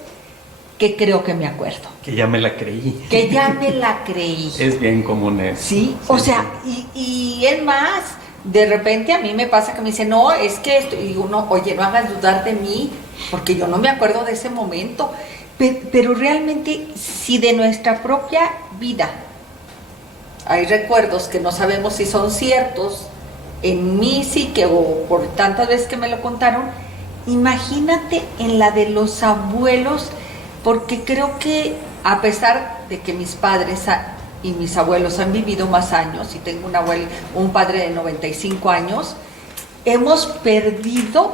que creo que me acuerdo. Que ya me la creí. Que ya me la creí. Es bien común eso. Sí, o sea, y es más, de repente a mí me pasa que me dicen, no, es que esto, y digo, no, oye, no hagas dudar de mí, porque yo no me acuerdo de ese momento. Pero realmente, si de nuestra propia vida hay recuerdos que no sabemos si son ciertos, en mí sí que, o por tantas veces que me lo contaron, imagínate en la de los abuelos, porque creo que a pesar de que mis padres y mis abuelos han vivido más años, y tengo un padre de 95 años, hemos perdido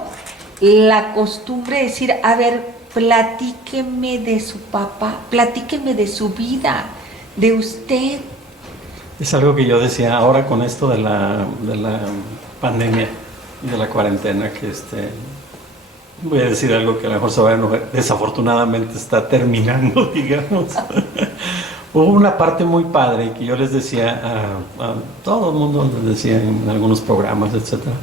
la costumbre de decir, a ver, platíqueme de su papá, platíqueme de su vida, de usted. Es algo que yo decía ahora con esto de la pandemia y de la cuarentena, que voy a decir algo que a lo mejor se va a enojar, desafortunadamente está terminando, digamos. Hubo una parte muy padre que yo les decía a todo el mundo, les decía en algunos programas, etcétera.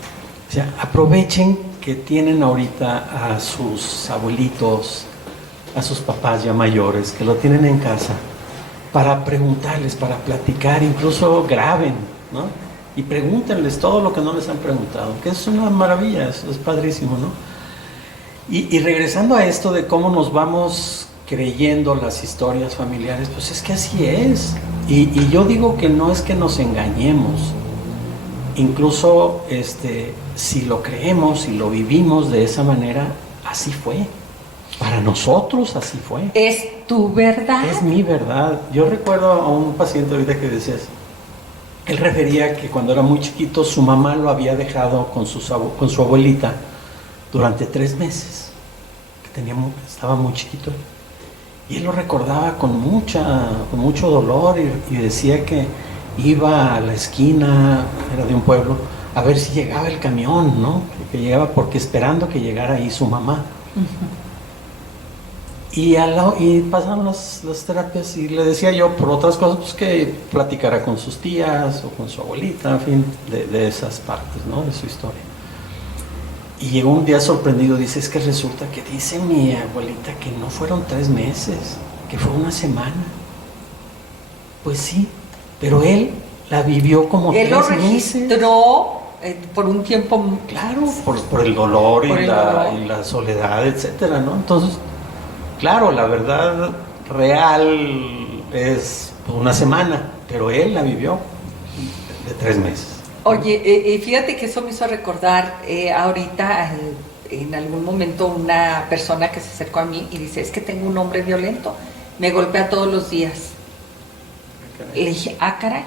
O sea, aprovechen que tienen ahorita a sus abuelitos, a sus papás ya mayores, que lo tienen en casa, para preguntarles, para platicar, incluso graben, ¿no? Y pregúntenles todo lo que no les han preguntado, que es una maravilla, es padrísimo, ¿no? Y regresando a esto de cómo nos vamos creyendo las historias familiares, pues es que así es. Y yo digo que no es que nos engañemos. Incluso si lo creemos y lo vivimos de esa manera, así fue. Para nosotros así fue. ¿Es tu verdad? Es mi verdad. Yo recuerdo a un paciente ahorita que decías, él refería que cuando era muy chiquito su mamá lo había dejado con su abuelita durante 3 meses, que estaba muy chiquito. Y él lo recordaba con mucho dolor y decía que iba a la esquina, era de un pueblo, a ver si llegaba el camión, ¿no? Que llegaba, porque esperando que llegara ahí su mamá. Uh-huh. Y pasaron las terapias y le decía yo, por otras cosas, pues que platicara con sus tías o con su abuelita, en fin, de esas partes, ¿no? De su historia. Y llegó un día sorprendido, dice, es que resulta que dice mi abuelita que no fueron 3 meses, que fue 1 semana. Pues sí, pero él la vivió como 3 meses. Él lo registró por un tiempo. Claro, por el dolor y la soledad, etcétera, ¿no? Entonces, claro, la verdad real es 1 semana, pero él la vivió de 3 meses. Oye, fíjate que eso me hizo recordar ahorita, en algún momento, una persona que se acercó a mí y dice, es que tengo un hombre violento, me golpea todos los días. Le dije, caray,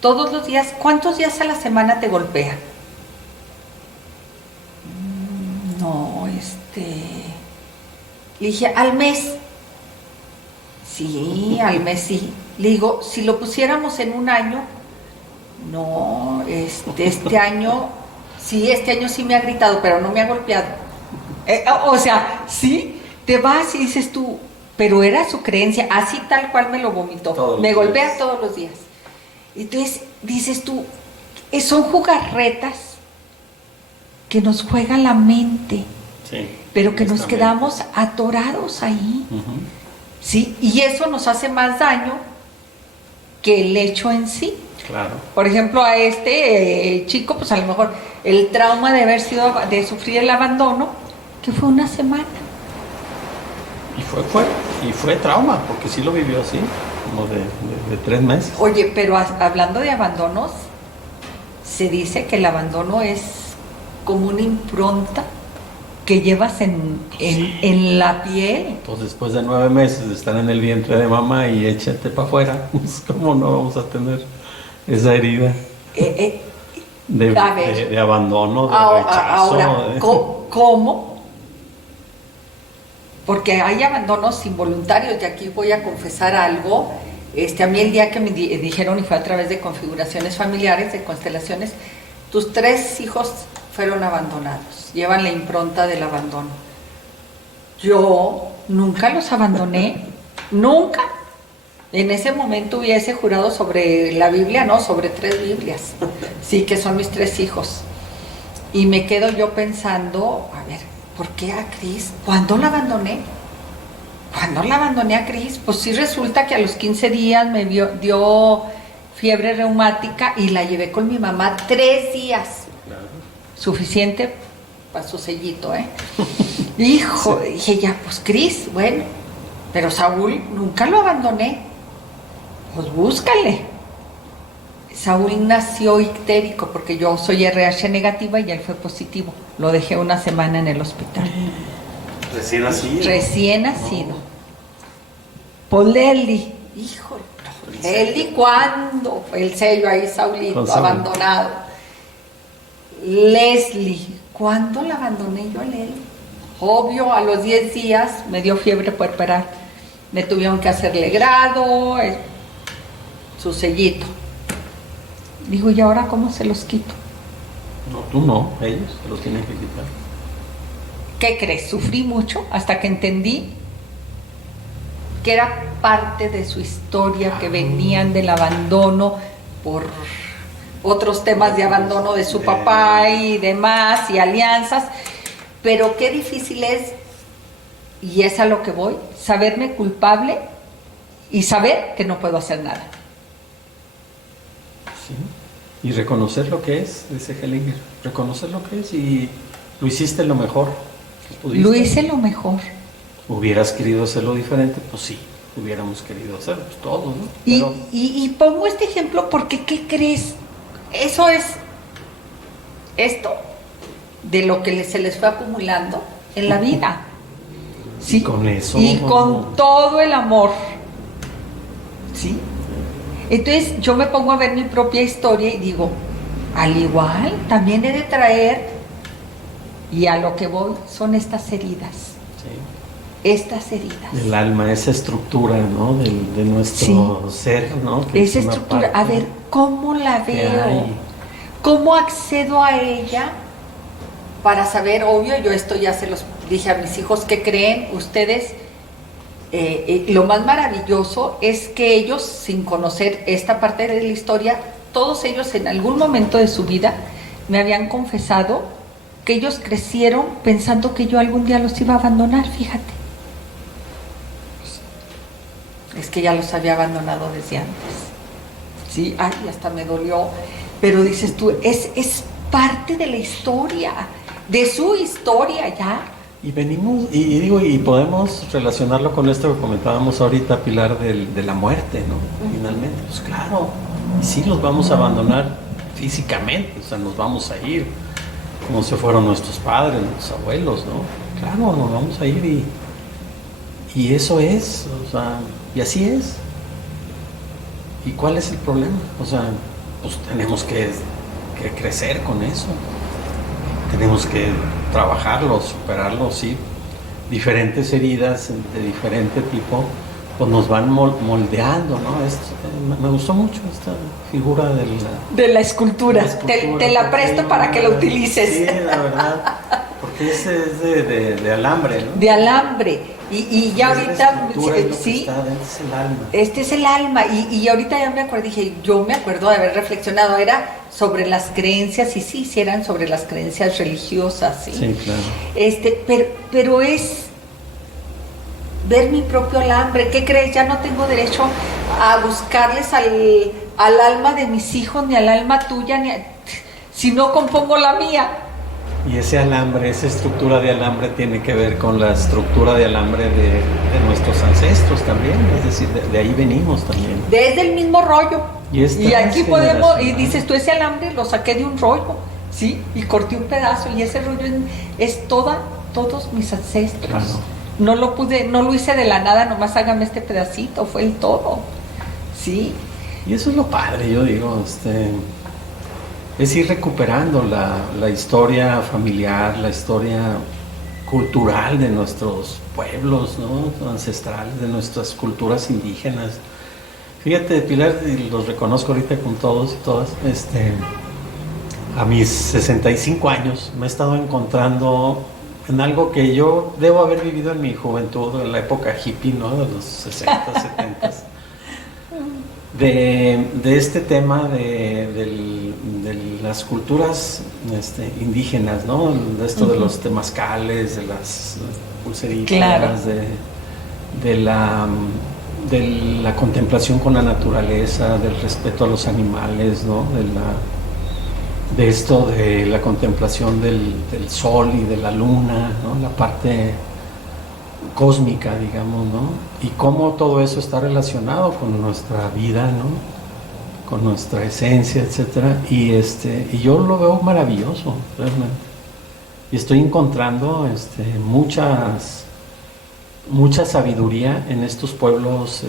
todos los días, ¿cuántos días a la semana te golpea? No, le dije, ¿al mes? Sí, al mes sí. Le digo, si lo pusiéramos en un año, no, este año sí me ha gritado, pero no me ha golpeado. O sea, sí, te vas y dices tú, pero era su creencia, así tal cual me lo vomitó, me golpea todos los días. Entonces dices tú, son jugarretas que nos juega la mente, sí, pero que nos quedamos atorados ahí. Uh-huh. ¿Sí? Y eso nos hace más daño que el hecho en sí. Claro. Por ejemplo, a chico, pues a lo mejor el trauma de sufrir el abandono, que fue 1 semana. Y fue trauma, porque sí lo vivió así, como de 3 meses. Oye, pero hablando de abandonos, se dice que el abandono es como una impronta que llevas en la piel. Pues después de 9 meses de estar en el vientre de mamá y échate para afuera, pues ¿cómo no vamos a tener esa herida de abandono, de rechazo? Ahora, ¿cómo? Porque hay abandonos involuntarios, y aquí voy a confesar algo, A mí el día que me dijeron, y fue a través de configuraciones familiares, de constelaciones, tus 3 hijos fueron abandonados, llevan la impronta del abandono. Yo nunca los abandoné, nunca. En ese momento hubiese jurado sobre la Biblia, no, sobre 3 Biblias, sí, que son mis 3 hijos. Y me quedo yo pensando, a ver, ¿por qué a Cris? ¿Cuándo la abandoné? ¿Cuándo la abandoné a Cris? Pues sí, resulta que a los 15 días me dio fiebre reumática y la llevé con mi mamá 3 días. Claro. Suficiente para su sellito, ¿eh? Hijo, sí. Dije ya, pues Cris, bueno, pero Saúl nunca lo abandoné. Pues búscale. Saúl nació ictérico porque yo soy RH negativa y él fue positivo. Lo dejé una semana en el hospital. Recién nacido. Recién nacido. Pues Leli, híjole, Leli, ¿cuándo? El sello ahí, Saulito, abandonado. Leslie, ¿cuándo la abandoné yo a Leli? Obvio, a los 10 días me dio fiebre puerperal. Me tuvieron que hacerle grado, su sellito. Digo, ¿y ahora cómo se los quito? No, tú no, ellos se los tienen que quitar. ¿Qué crees? Sufrí mucho hasta que entendí que era parte de su historia, que venían del abandono por otros temas de abandono de su papá y demás, y alianzas, pero qué difícil es, y es a lo que voy, saberme culpable y saber que no puedo hacer nada. Sí. Y reconocer lo que es, dice Hellinger, reconocer lo que es, y lo hiciste lo mejor que pudiste. Lo hice lo mejor. ¿Hubieras querido hacerlo diferente? Pues sí, hubiéramos querido hacerlo, pues todos, ¿no? Pero... Y pongo este ejemplo porque, ¿qué crees? Eso es esto de lo que se les fue acumulando en la vida. ¿Sí? Y con eso. Y con todo el amor. ¿Sí? Entonces yo me pongo a ver mi propia historia y digo, al igual, también he de traer, y a lo que voy, son estas heridas. Sí. Estas heridas. El alma, esa estructura, ¿no? De nuestro ser, ¿no? Que esa estructura, a ver, ¿cómo la veo? ¿Cómo accedo a ella? Para saber, obvio, yo esto ya se los dije a mis hijos, ¿qué creen ustedes? Lo más maravilloso es que ellos, sin conocer esta parte de la historia, todos ellos en algún momento de su vida me habían confesado que ellos crecieron pensando que yo algún día los iba a abandonar, fíjate. Es que ya los había abandonado desde antes. Sí, ay, hasta me dolió. Pero dices tú, es parte de la historia, de su historia ya. Y venimos, y podemos relacionarlo con esto que comentábamos ahorita, Pilar, de la muerte, ¿no? Finalmente, pues claro, y sí los vamos a abandonar físicamente, o sea, nos vamos a ir, como se fueron nuestros padres, nuestros abuelos, ¿no? Claro, nos vamos a ir y eso es, o sea, y así es. ¿Y cuál es el problema? O sea, pues tenemos que crecer con eso. Tenemos que trabajarlo, superarlo, sí. Diferentes heridas de diferente tipo, pues nos van moldeando, ¿no? Me gustó mucho esta figura de la escultura. Te la presto para que la utilices. Sí, la verdad. Porque ese es de alambre, ¿no? De alambre. Y ya ahorita, sí, es el alma. Este es el alma. Y ahorita ya me acuerdo, dije, yo me acuerdo de haber reflexionado, era sobre las creencias, y sí eran sobre las creencias religiosas, ¿sí? Sí, claro. Pero es ver mi propio alambre. ¿Qué crees? Ya no tengo derecho a buscarles al alma de mis hijos, ni al alma tuya, si no compongo la mía. Y ese alambre, esa estructura de alambre tiene que ver con la estructura de alambre de nuestros ancestros también, es decir, de ahí venimos también. Desde el mismo rollo. Y aquí podemos, y dices tú, ese alambre lo saqué de un rollo, ¿sí? Y corté un pedazo, y ese rollo es todos mis ancestros. Claro. No lo hice de la nada, nomás hágame este pedacito, fue el todo, ¿sí? Y eso es lo padre, yo digo, es ir recuperando la historia familiar, la historia cultural de nuestros pueblos, ¿no? Ancestrales, de nuestras culturas indígenas. Fíjate, Pilar, y los reconozco ahorita con todos y todas, a mis 65 años me he estado encontrando en algo que yo debo haber vivido en mi juventud, en la época hippie, ¿no? De los 60, 70. De este tema de las culturas indígenas, ¿no? De esto de los temazcales, de las pulseritas, claro. de la contemplación con la naturaleza, del respeto a los animales, ¿no? De esto de la contemplación del sol y de la luna, ¿no? La parte cósmica, digamos, ¿no? Y cómo todo eso está relacionado con nuestra vida, ¿no? Con nuestra esencia, etcétera. Y yo lo veo maravilloso, realmente. Y estoy encontrando mucha sabiduría en estos pueblos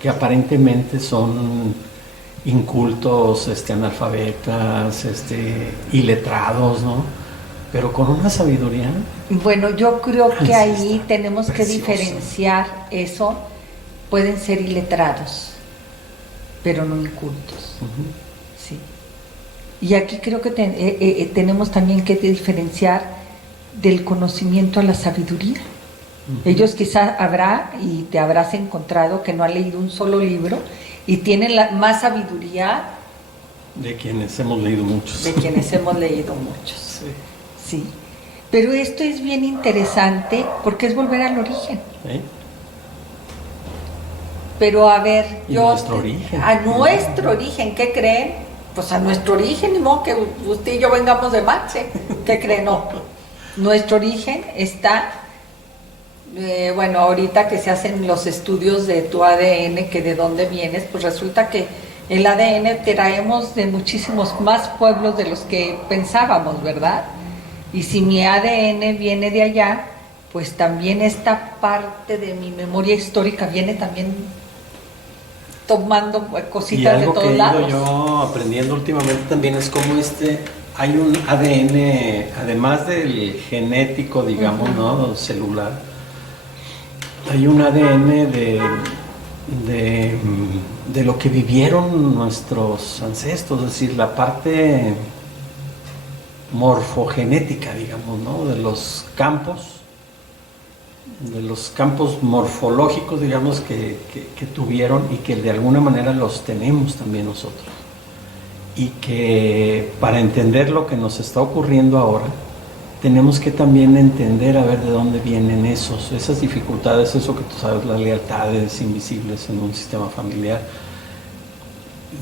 que aparentemente son incultos, analfabetas, iletrados, ¿no? Pero con una sabiduría. Bueno, yo creo que ahí tenemos que diferenciar eso. Pueden ser iletrados, pero no incultos. Uh-huh. Sí. Y aquí creo que tenemos también que diferenciar del conocimiento a la sabiduría. Uh-huh. Ellos quizás te habrás encontrado que no han leído un solo libro y tienen más sabiduría de quienes hemos leído muchos. Sí. Sí. Pero esto es bien interesante porque es volver al origen. ¿Sí? Pero a ver, nuestro origen. A nuestro origen, ¿qué creen? Pues a nuestro origen, ni modo que usted y yo vengamos de Marce. ¿Qué creen? No. Nuestro origen está... bueno, ahorita que se hacen los estudios de tu ADN, que de dónde vienes, pues resulta que el ADN traemos de muchísimos más pueblos de los que pensábamos, ¿verdad? Y si mi ADN viene de allá, pues también esta parte de mi memoria histórica viene también tomando cositas de todos lados. Y algo que he ido yo aprendiendo últimamente también es cómo hay un ADN, además del genético, digamos, uh-huh. ¿no? Celular. Hay un ADN de lo que vivieron nuestros ancestros, es decir, la parte morfogenética, digamos, ¿no? De los campos morfológicos, digamos, que tuvieron y que de alguna manera los tenemos también nosotros. Y que para entender lo que nos está ocurriendo ahora, tenemos que también entender a ver de dónde vienen esas dificultades, eso que tú sabes, las lealtades invisibles en un sistema familiar.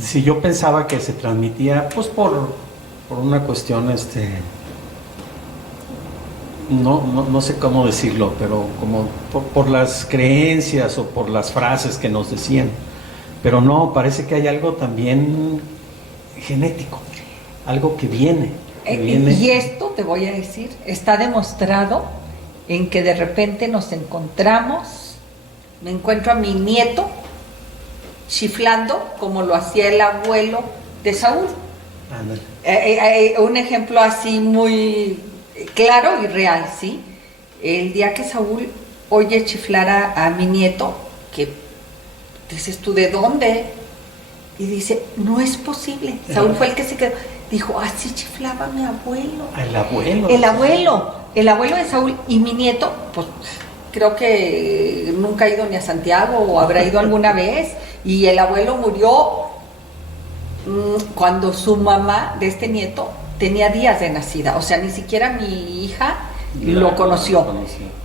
Si yo pensaba que se transmitía, pues por una cuestión, no sé cómo decirlo, pero como por las creencias o por las frases que nos decían, pero no, parece que hay algo también genético, algo que viene. Y esto, te voy a decir, está demostrado en que de repente nos encontramos, me encuentro a mi nieto chiflando como lo hacía el abuelo de Saúl. Un ejemplo así muy claro y real, ¿sí? El día que Saúl oye chiflar a mi nieto, que dices tú, ¿de dónde? Y dice, no es posible. Saúl fue el que se quedó. Dijo, así chiflaba mi abuelo. El abuelo de Saúl. Y mi nieto, pues creo que nunca ha ido ni a Santiago o habrá ido alguna vez. Y el abuelo murió cuando su mamá de este nieto tenía días de nacida. O sea, ni siquiera mi hija lo conoció.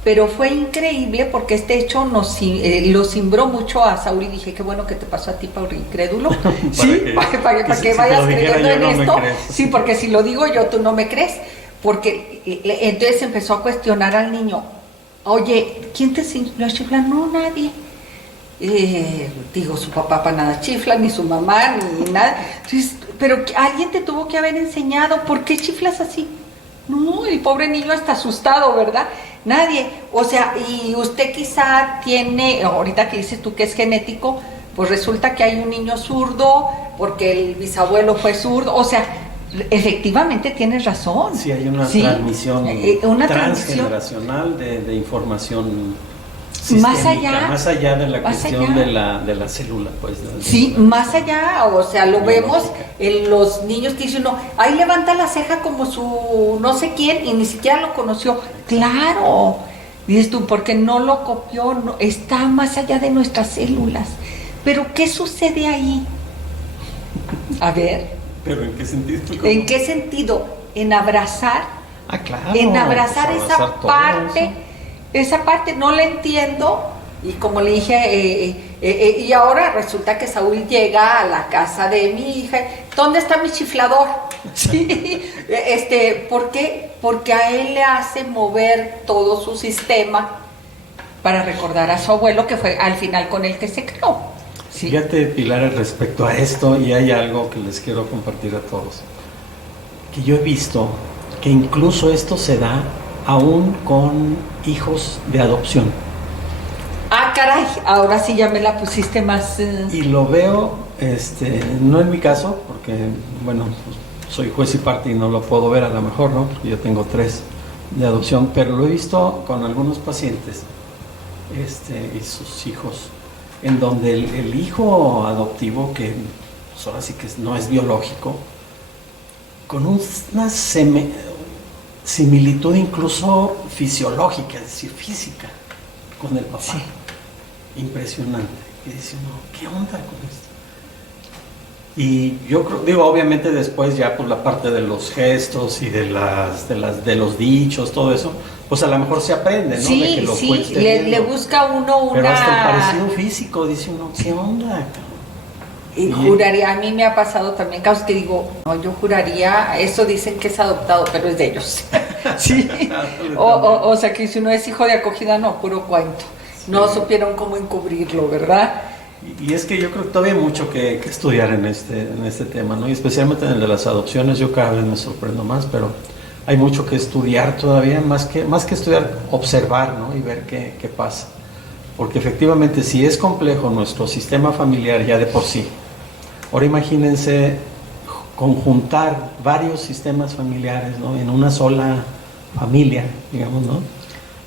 Pero fue increíble porque este hecho lo cimbró mucho a Saúl y dije, qué bueno que te pasó a ti, Pablo incrédulo. Sí, para que vayas creyendo en esto. Sí, porque si lo digo yo, tú no me crees. Porque entonces empezó a cuestionar al niño, oye, ¿quién te enseñó a chiflar? No, nadie. Digo, su papá para nada chifla, ni su mamá, ni nada. Entonces, pero alguien te tuvo que haber enseñado, ¿por qué chiflas así? No, el pobre niño está asustado, ¿verdad? Nadie. O sea, y usted quizá tiene, ahorita que dices tú que es genético, pues resulta que hay un niño zurdo, porque el bisabuelo fue zurdo. O sea, efectivamente tienes razón. Sí, hay una transmisión transgeneracional de información sistémica, más allá de la cuestión de la célula, pues. Sí, más allá, o sea, lo vemos en los niños que dicen, no, ahí levanta la ceja como su no sé quién y ni siquiera lo conoció. Claro, dices tú, porque no lo copió, no, está más allá de nuestras células. Pero ¿qué sucede ahí? A ver. ¿Pero en qué sentido? ¿En qué sentido? En abrazar. Claro. En abrazar esa parte. Esa parte no la entiendo. Y como le dije, y ahora resulta que Saúl llega a la casa de mi hija. ¿Dónde está mi chiflador? Sí. ¿Por qué? Porque a él le hace mover todo su sistema para recordar a su abuelo, que fue al final con el que se creó. Sí. Fíjate, Pilar, respecto a esto, y hay algo que les quiero compartir a todos, que yo he visto que incluso esto se da aún con hijos de adopción. Caray, ahora sí ya me la pusiste más... Y lo veo, no en mi caso, porque, bueno, soy juez y parte y no lo puedo ver a lo mejor, ¿no? Porque yo tengo 3 de adopción, pero lo he visto con algunos pacientes, y sus hijos, en donde el hijo adoptivo, que pues ahora sí que no es biológico, con una similitud incluso fisiológica, es decir, física, con el papá. Sí. Impresionante. Y dice uno, ¿qué onda con esto? Y yo creo, obviamente después ya por la parte de los gestos y de los dichos, todo eso, pues a lo mejor se aprende, ¿no? Sí, de que lo sí, le busca uno una... Pero hasta el parecido físico, dice uno, ¿qué onda? Y juraría, a mí me ha pasado también casos que digo, no, yo juraría, eso dicen que es adoptado, pero es de ellos. Sí. O sea que si uno es hijo de acogida, no, puro cuento. Sí. No supieron cómo encubrirlo, ¿verdad? Y es que yo creo que todavía hay mucho que estudiar en este tema, ¿no? Y especialmente en el de las adopciones, yo cada vez me sorprendo más, pero hay mucho que estudiar todavía, más que estudiar, observar, ¿no? Y ver qué pasa. Porque efectivamente, si es complejo nuestro sistema familiar ya de por sí, ahora imagínense conjuntar varios sistemas familiares, ¿no? En una sola familia, digamos, ¿no?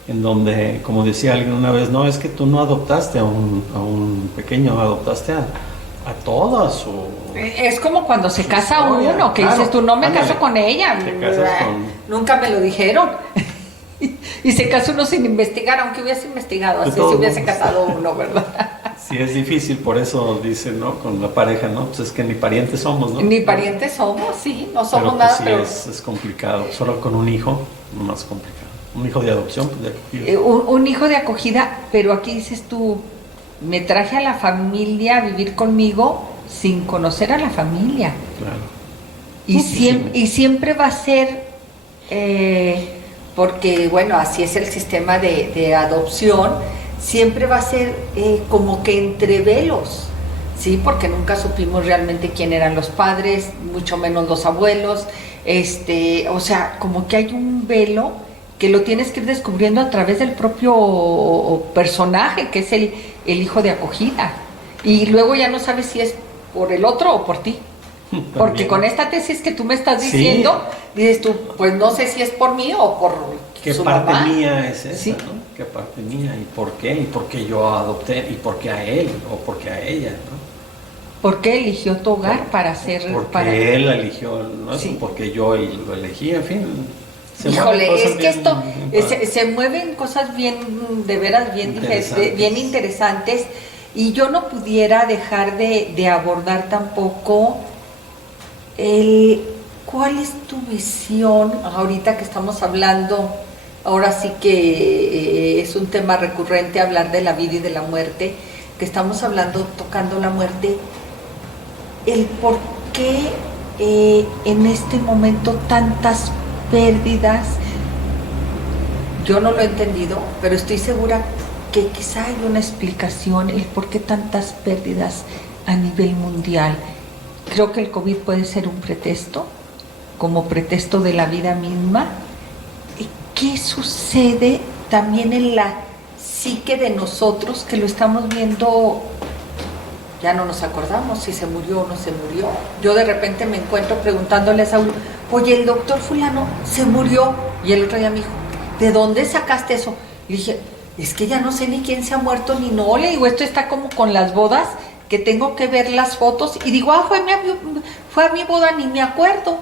En donde, como decía alguien una vez, no, es que tú no adoptaste a un pequeño, adoptaste a toda su... Es como cuando se casa historia, uno, que claro, dices tú, no me caso con ella, nunca me lo dijeron. Y se casa uno sin investigar, aunque hubiese investigado, así se hubiese casado uno, ¿verdad? Sí, es difícil, por eso dicen, ¿no? Con la pareja, ¿no? Pues es que ni parientes somos, ¿no? Ni parientes somos, sí, no somos pero, nada, pues, pero... Sí, es complicado, solo con un hijo, más complicado. Un hijo de adopción, pues de acogida. Un hijo de acogida, pero aquí dices tú, me traje a la familia a vivir conmigo sin conocer a la familia. Claro. Y siempre va a ser... porque bueno, así es el sistema de adopción, siempre va a ser como que entre velos, ¿sí? Porque nunca supimos realmente quién eran los padres, mucho menos los abuelos, o sea, como que hay un velo que lo tienes que ir descubriendo a través del propio personaje, que es el hijo de acogida, y luego ya no sabes si es por el otro o por ti. También. Porque con esta tesis que tú me estás diciendo, sí, dices tú, pues no sé si es por mí o por ¿qué su parte mamá? Mía es esa, sí, ¿no? ¿Qué parte mía? ¿Y por qué? ¿Y por qué yo adopté? ¿Y por qué a él? ¿O por qué a ella? ¿No? ¿Por qué eligió tu hogar para ser? Porque él eligió, ¿no? Sí. Porque yo lo elegí, en fin. Híjole, es que esto se mueven cosas bien, de veras, bien interesantes, y yo no pudiera dejar de abordar tampoco ¿cuál es tu visión ahorita que estamos hablando? Ahora sí que es un tema recurrente hablar de la vida y de la muerte, que estamos tocando la muerte, el por qué en este momento tantas pérdidas. Yo no lo he entendido, pero estoy segura que quizá hay una explicación, el por qué tantas pérdidas a nivel mundial. Creo que el COVID puede ser un pretexto, como pretexto de la vida misma. ¿Qué sucede también en la psique de nosotros, que lo estamos viendo? Ya no nos acordamos si se murió o no se murió. Yo de repente me encuentro preguntándole a Saúl, oye, el doctor fulano se murió, y el otro día me dijo, ¿de dónde sacaste eso? Le dije, es que ya no sé ni quién se ha muerto ni no. Le digo, esto está como con las bodas, que tengo que ver las fotos y digo, fue a mi boda, ni me acuerdo.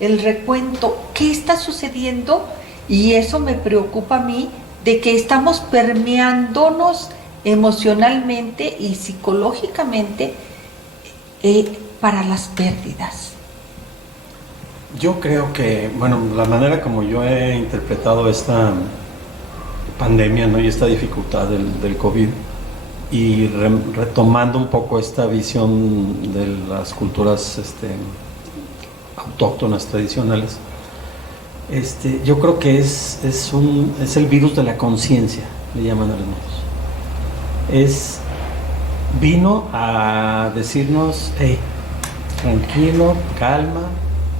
El recuento, ¿qué está sucediendo? Y eso me preocupa a mí, de que estamos permeándonos emocionalmente y psicológicamente para las pérdidas. Yo creo que, bueno, la manera como yo he interpretado esta pandemia, ¿no? Y esta dificultad del COVID, y retomando un poco esta visión de las culturas autóctonas, tradicionales, yo creo que es el virus de la conciencia, le llaman algunos. Vino a decirnos, hey, tranquilo, calma,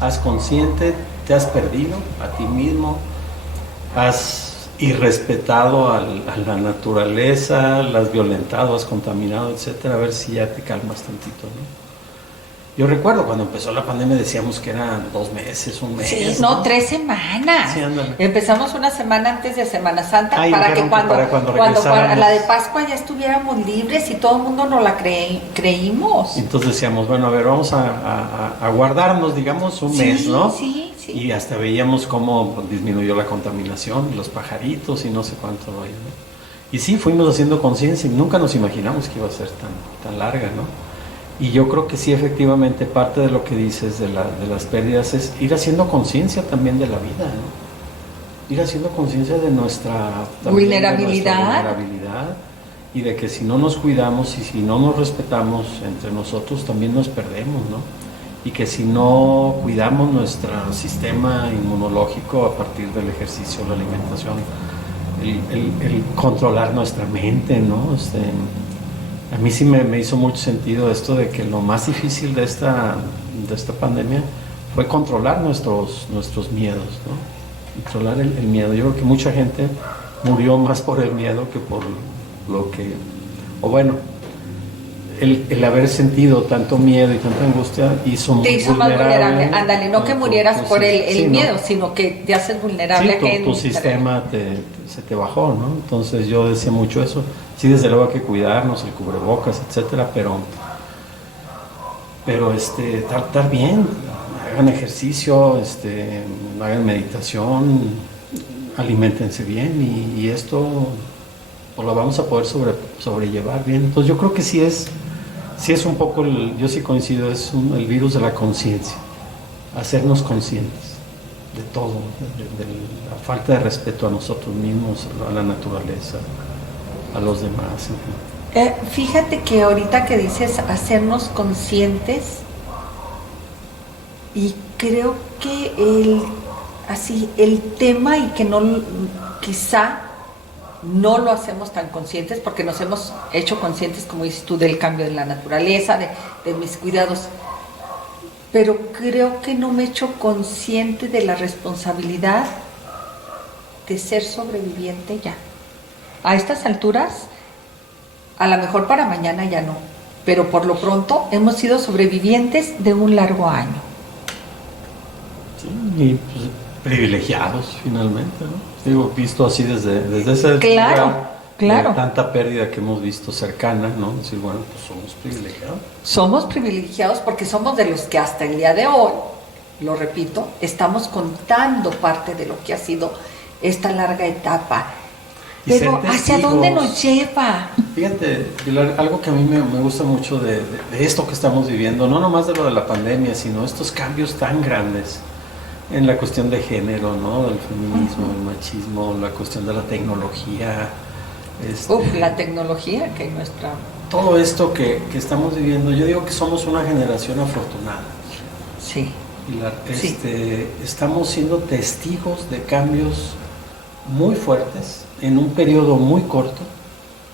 haz consciente, te has perdido a ti mismo, has irrespetado a la naturaleza, la has violentado, has contaminado, etcétera, a ver si ya te calmas tantito, ¿no? Yo recuerdo cuando empezó la pandemia decíamos que eran 2 meses, un mes. Sí, no, 3 semanas. Sí, empezamos una semana antes de Semana Santa para que cuando la de Pascua ya estuviéramos libres y todo el mundo nos la creímos. Entonces decíamos, bueno, a ver, vamos a guardarnos, digamos, un mes, ¿no? Sí. Y hasta veíamos cómo disminuyó la contaminación, los pajaritos y no sé cuánto rollo, ¿no? Y sí, fuimos haciendo conciencia y nunca nos imaginamos que iba a ser tan larga, ¿no? Y yo creo que sí, efectivamente, parte de lo que dices de las pérdidas es ir haciendo conciencia también de la vida, ¿no? Ir haciendo conciencia de nuestra vulnerabilidad y de que si no nos cuidamos y si no nos respetamos entre nosotros también nos perdemos, ¿no? Y que si no cuidamos nuestro sistema inmunológico a partir del ejercicio, la alimentación, el controlar nuestra mente, ¿no? A mí sí me hizo mucho sentido esto de que lo más difícil de esta pandemia fue controlar nuestros miedos, ¿no? Controlar el miedo. Yo creo que mucha gente murió más por el miedo que por lo que... O bueno, el haber sentido tanto miedo y tanta angustia hizo muy vulnerable. Te hizo más vulnerable. Ándale, no que murieras por el miedo, ¿no? Sino que te haces vulnerable. Sí, tu sistema se te bajó, ¿no? Entonces yo decía mucho eso. Sí, desde luego hay que cuidarnos, el cubrebocas, etcétera, pero estar bien, hagan ejercicio, hagan meditación, aliméntense bien y esto lo vamos a poder sobrellevar bien. Entonces yo creo que sí es un poco, yo sí coincido, el virus de la conciencia, hacernos conscientes de todo, de la falta de respeto a nosotros mismos, a la naturaleza, a los demás. Fíjate que ahorita que dices hacernos conscientes, y creo que el tema, y que no, quizá no lo hacemos tan conscientes, porque nos hemos hecho conscientes, como dices tú, del cambio de la naturaleza, de mis cuidados, pero creo que no me he hecho consciente de la responsabilidad de ser sobreviviente ya. A estas alturas, a lo mejor para mañana ya no, pero por lo pronto hemos sido sobrevivientes de un largo año. Sí, y pues, privilegiados finalmente, ¿no? Digo, visto así desde ese claro. Tanta pérdida que hemos visto cercana, ¿no? Decir, bueno, pues somos privilegiados. Somos privilegiados porque somos de los que hasta el día de hoy, lo repito, estamos contando parte de lo que ha sido esta larga etapa. Pero ¿hacia dónde nos lleva? Fíjate, Pilar, algo que a mí me gusta mucho de esto que estamos viviendo, no nomás de lo de la pandemia, sino estos cambios tan grandes en la cuestión de género, ¿no? Del feminismo, el machismo, la cuestión de la tecnología. La tecnología que nuestra... Todo esto que estamos viviendo, yo digo que somos una generación afortunada. Sí. Pilar, estamos siendo testigos de cambios muy fuertes en un periodo muy corto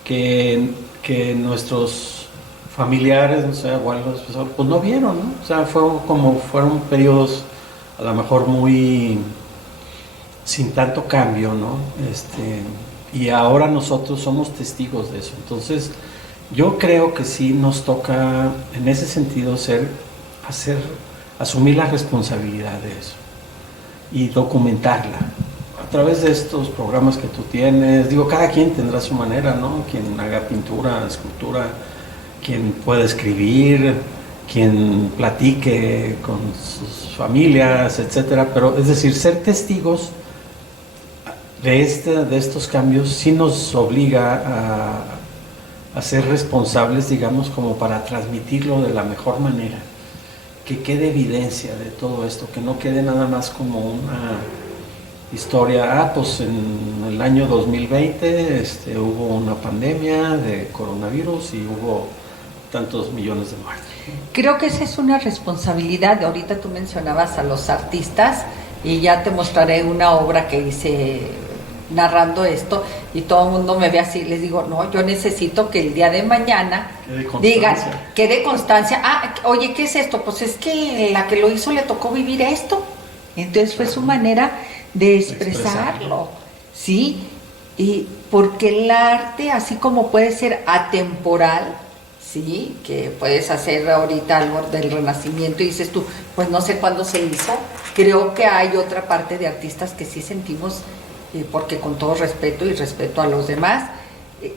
que nuestros familiares, o sea, abuelos, pues no vieron, ¿no? O sea, fueron periodos a lo mejor muy sin tanto cambio, ¿no? Y ahora nosotros somos testigos de eso. Entonces, yo creo que sí nos toca, en ese sentido, asumir la responsabilidad de eso y documentarla través de estos programas que tú tienes, digo, cada quien tendrá su manera, ¿no? Quien haga pintura, escultura, quien pueda escribir, quien platique con sus familias, etcétera, pero es decir, ser testigos de estos cambios sí nos obliga a ser responsables, digamos, como para transmitirlo de la mejor manera, que quede evidencia de todo esto, que no quede nada más como una historia, pues en el año 2020 hubo una pandemia de coronavirus y hubo tantos millones de muertes. Creo que esa es una responsabilidad. Ahorita tú mencionabas a los artistas y ya te mostraré una obra que hice narrando esto y todo el mundo me ve así, les digo, no, yo necesito que el día de mañana digan, quede constancia, oye, ¿qué es esto? Pues es que la que lo hizo le tocó vivir esto, entonces fue su manera de expresarlo, ¿sí? Y porque el arte, así como puede ser atemporal, ¿sí? Que puedes hacer ahorita algo del Renacimiento y dices tú, pues no sé cuándo se hizo, creo que hay otra parte de artistas que sí sentimos, porque con todo respeto y respeto a los demás,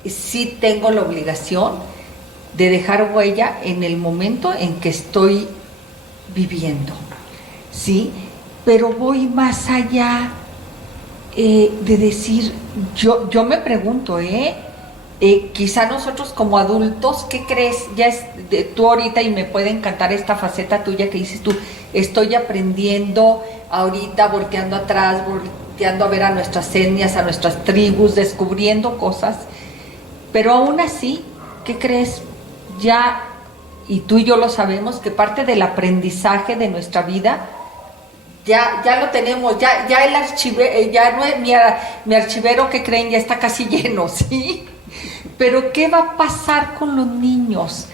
sí tengo la obligación de dejar huella en el momento en que estoy viviendo, ¿sí? Pero voy más allá de decir, yo me pregunto, quizá nosotros como adultos, ¿qué crees? Ya es tú ahorita y me puede encantar esta faceta tuya que dices tú, estoy aprendiendo ahorita, volteando atrás, volteando a ver a nuestras etnias, a nuestras tribus, descubriendo cosas, pero aún así, ¿qué crees? Ya, y tú y yo lo sabemos, que parte del aprendizaje de nuestra vida ya lo tenemos, ya el archivero, ya no es mi archivero, que creen, ya está casi lleno, ¿sí? Pero ¿qué va a pasar con los niños?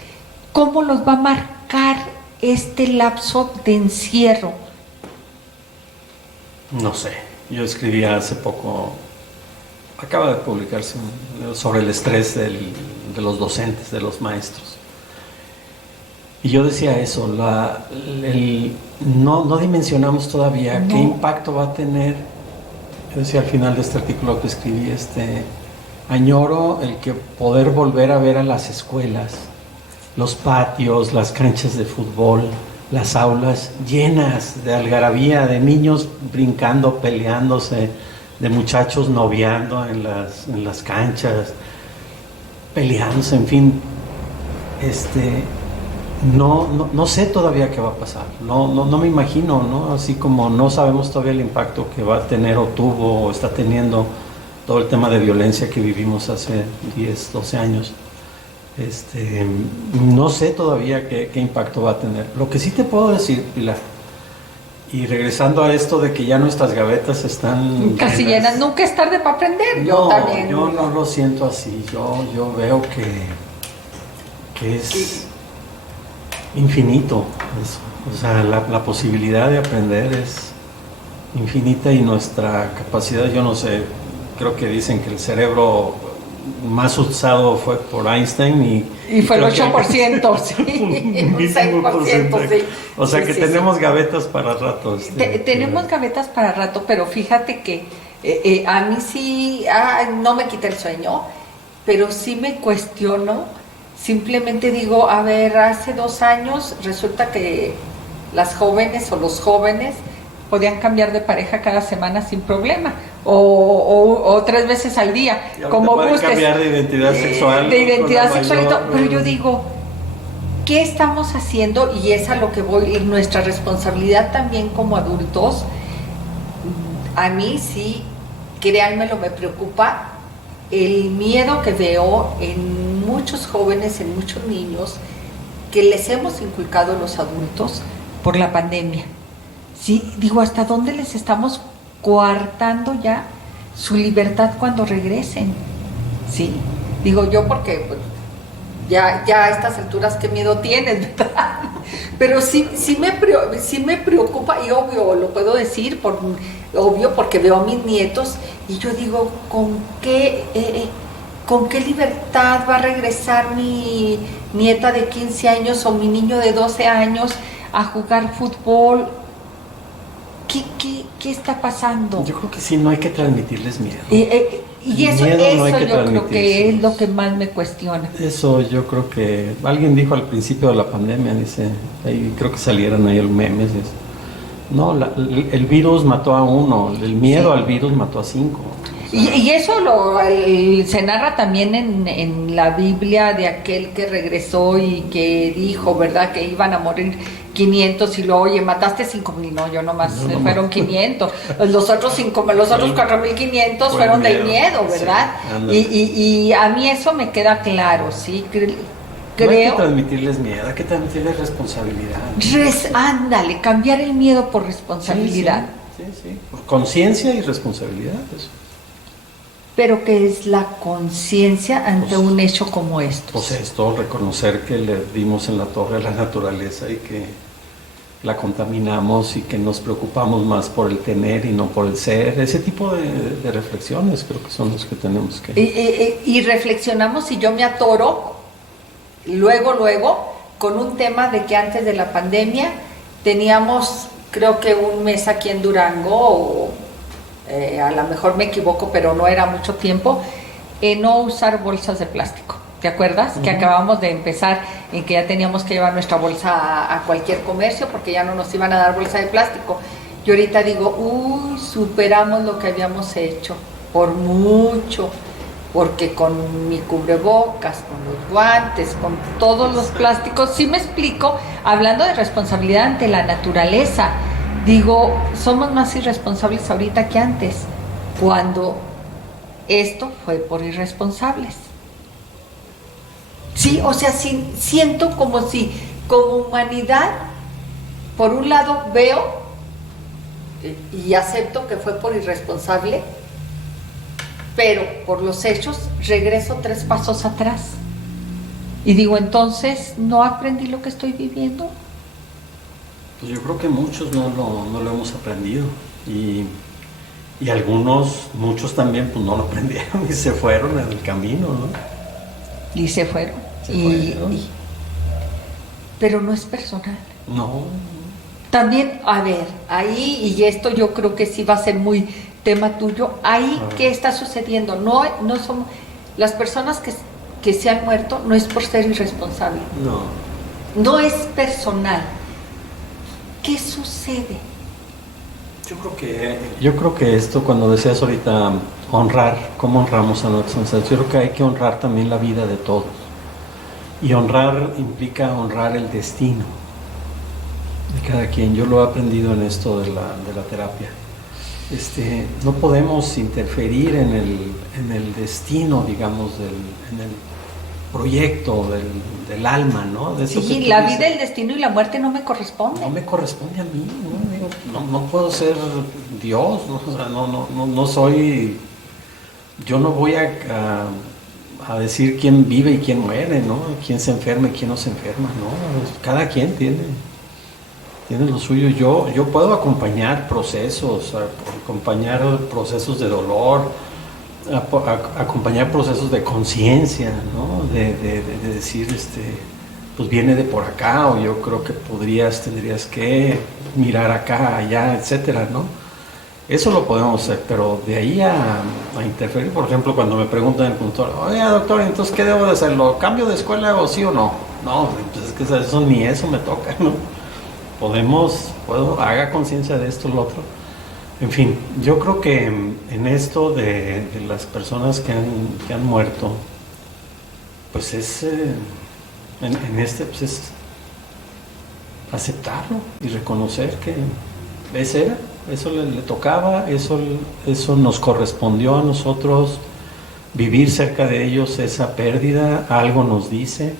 ¿Cómo los va a marcar este lapso de encierro? No sé, yo escribí hace poco, acaba de publicarse sobre el estrés de los docentes, de los maestros. Y yo decía eso, no dimensionamos todavía qué impacto va a tener. Yo decía al final de este artículo que escribí, añoro el que poder volver a ver a las escuelas, los patios, las canchas de fútbol, las aulas llenas de algarabía, de niños brincando, peleándose, de muchachos noviando en las canchas, peleándose, en fin. No sé todavía qué va a pasar, no me imagino, ¿no? Así como no sabemos todavía el impacto que va a tener o tuvo o está teniendo todo el tema de violencia que vivimos hace 10, 12 años. No sé todavía qué impacto va a tener. Lo que sí te puedo decir, Pilar, y regresando a esto de que ya nuestras gavetas están casi llenas, nunca es tarde para aprender. Yo también. Yo no lo siento así, yo veo que es infinito eso. O sea, la posibilidad de aprender es infinita y nuestra capacidad, yo no sé, creo que dicen que el cerebro más usado fue por Einstein y fue el 8%, sí, un 6%, sí. O sea que tenemos gavetas para rato. Tenemos gavetas para rato, pero fíjate que a mí sí, no me quita el sueño, pero sí me cuestiono, simplemente digo, a ver, hace 2 años resulta que las jóvenes o los jóvenes podían cambiar de pareja cada semana sin problema, o 3 veces al día, como gustes. Cambiar de identidad sexual. De identidad sexual y todo. Pero yo digo, ¿qué estamos haciendo? Y es a lo que voy, y nuestra responsabilidad también como adultos. A mí sí, créanmelo, me preocupa el miedo que veo en muchos jóvenes, en muchos niños, que les hemos inculcado los adultos por la pandemia. Sí, digo, ¿hasta dónde les estamos coartando ya su libertad cuando regresen? Sí, digo yo porque pues, ya a estas alturas qué miedo tienes, ¿verdad? Pero sí me preocupa, y obvio, lo puedo decir, obvio porque veo a mis nietos y yo digo, ¿con qué libertad va a regresar mi nieta de 15 años o mi niño de 12 años a jugar fútbol? ¿qué está pasando? Yo creo que sí, no hay que transmitirles miedo. Y eso, no hay que yo creo que es lo que más me cuestiona. Eso yo creo que alguien dijo al principio de la pandemia, dice, ahí creo que salieron ahí los memes, dice, no, el virus mató a uno, el miedo al virus mató a 5. Y eso se narra también en la Biblia de aquel que regresó y que dijo, ¿verdad?, que iban a morir 500 y luego, oye, mataste 5,000. No, yo nomás fueron 500. Los otros 4,500 fueron del miedo, ¿verdad? Sí, y a mí eso me queda claro, ¿sí? Creo. No hay que transmitirles miedo, hay que transmitirles responsabilidad. Ándale, cambiar el miedo por responsabilidad. Sí. Por conciencia y responsabilidad, eso. Pero ¿qué es la conciencia ante un hecho como esto? Pues esto, reconocer que le dimos en la torre a la naturaleza y que la contaminamos y que nos preocupamos más por el tener y no por el ser. Ese tipo de reflexiones creo que son los que tenemos que... Y reflexionamos, y yo me atoro luego con un tema de que antes de la pandemia teníamos, creo que un mes aquí en Durango, a lo mejor me equivoco, pero no era mucho tiempo, no usar bolsas de plástico. ¿Te acuerdas? Que acabamos de empezar en que ya teníamos que llevar nuestra bolsa a cualquier comercio porque ya no nos iban a dar bolsa de plástico. Yo ahorita digo, superamos lo que habíamos hecho por mucho, porque con mi cubrebocas, con los guantes, con todos los plásticos, sí me explico, hablando de responsabilidad ante la naturaleza. Digo, somos más irresponsables ahorita que antes, cuando esto fue por irresponsables. Sí, o sea, siento como si, como humanidad, por un lado veo y acepto que fue por irresponsable, pero por los hechos regreso 3 pasos atrás. Y digo, entonces, ¿no aprendí lo que estoy viviendo? Pues yo creo que muchos no lo hemos aprendido y muchos también pues no lo aprendieron y se fueron en el camino, ¿no? Y se fueron. Pero no es personal. No. También, a ver, ahí, y esto yo creo que sí va a ser muy tema tuyo, ahí ¿qué está sucediendo? No son las personas que se han muerto, no es por ser irresponsable. No es personal. ¿Qué sucede? Yo creo que esto, cuando decías ahorita honrar, ¿cómo honramos a nuestros ancestros? Yo creo que hay que honrar también la vida de todos. Y honrar implica honrar el destino de cada quien. Yo lo he aprendido en esto de la terapia. No podemos interferir en el destino, digamos, en el proyecto del alma, ¿no? De eso sí, la vida, el destino y la muerte no me corresponde. No me corresponde a mí, no puedo ser Dios, ¿no? O sea, no soy, yo no voy a decir quién vive y quién muere, ¿no? Quién se enferma y quién no se enferma, ¿no? Cada quien tiene lo suyo. Yo puedo acompañar procesos de dolor, acompañar procesos de conciencia, ¿no? De decir, pues viene de por acá, o yo creo que tendrías que mirar acá, allá, etcétera, ¿no? Eso lo podemos hacer, pero de ahí a interferir, por ejemplo, cuando me preguntan en el consultorio, oye, doctor, entonces, ¿qué debo de hacer? ¿Lo cambio de escuela o sí o no? No, pues es que eso ni eso me toca, ¿no? Haga conciencia de esto, lo otro. En fin, yo creo que en esto de las personas que han muerto, pues es, pues es aceptarlo y reconocer que eso le tocaba, eso nos correspondió a nosotros, vivir cerca de ellos esa pérdida, algo nos dice.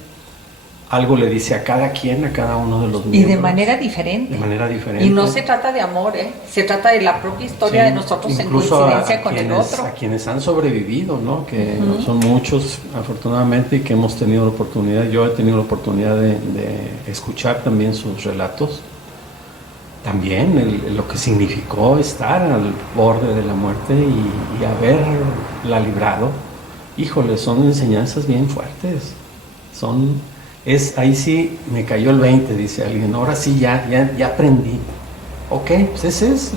Algo le dice a cada quien, a cada uno de los miembros. Y de manera diferente. Y no se trata de amor, se trata de la propia historia de nosotros en coincidencia con el otro. A quienes han sobrevivido, ¿no? Que son muchos, afortunadamente, y que hemos tenido la oportunidad, yo he tenido la oportunidad de escuchar también sus relatos. También lo que significó estar al borde de la muerte y haberla librado. Híjole, son enseñanzas bien fuertes. Ahí sí me cayó el 20, dice alguien. Ahora sí ya aprendí. Ok, pues ese es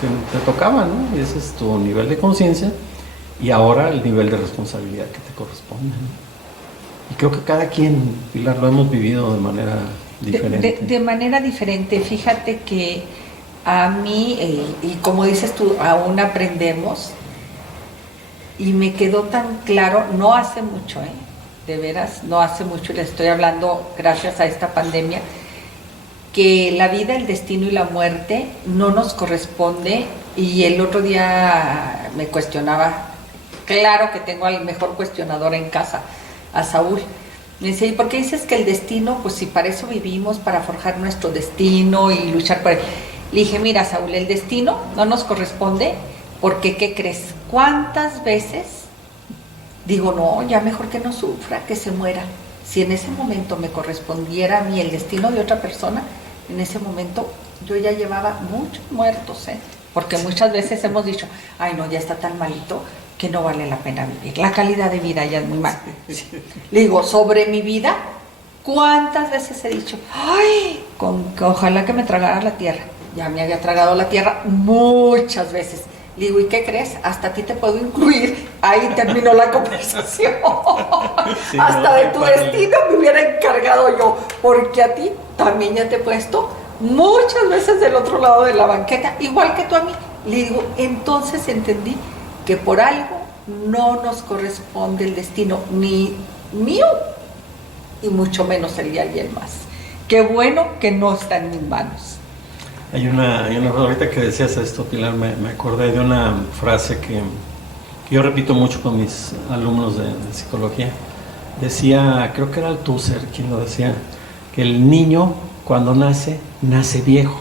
te tocaba, ¿no? Y ese es tu nivel de conciencia y ahora el nivel de responsabilidad que te corresponde, ¿no? Y creo que cada quien, Pilar, lo hemos vivido de manera diferente. De manera diferente. Fíjate que a mí, y como dices tú, aún aprendemos, y me quedó tan claro, no hace mucho, de veras, no hace mucho, le estoy hablando gracias a esta pandemia, que la vida, el destino y la muerte no nos corresponde. Y el otro día me cuestionaba, claro que tengo al mejor cuestionador en casa, a Saúl. Me decía, ¿y por qué dices que el destino? Pues si para eso vivimos, para forjar nuestro destino y luchar por él. Le dije, mira, Saúl, el destino no nos corresponde porque, ¿qué crees? ¿Cuántas veces digo, no, ya mejor que no sufra, que se muera? Si en ese momento me correspondiera a mí el destino de otra persona, en ese momento yo ya llevaba muchos muertos, porque muchas veces hemos dicho, ay no, ya está tan malito que no vale la pena vivir, la calidad de vida ya es muy mal. Le digo, sobre mi vida, ¿cuántas veces he dicho, ay, ojalá que me tragara la tierra? Ya me había tragado la tierra muchas veces. Le digo, ¿y qué crees? Hasta a ti te puedo incluir. Ahí terminó la conversación. Sí, hasta no, de tu destino me hubiera encargado yo, porque a ti también ya te he puesto muchas veces del otro lado de la banqueta, igual que tú a mí. Le digo, entonces entendí que por algo no nos corresponde el destino, ni mío, y mucho menos el de alguien más. Qué bueno que no está en mis manos. Hay una ahorita que decías esto, Pilar, me acordé de una frase que yo repito mucho con mis alumnos de psicología. Decía, creo que era Althusser quien lo decía, que el niño cuando nace viejo.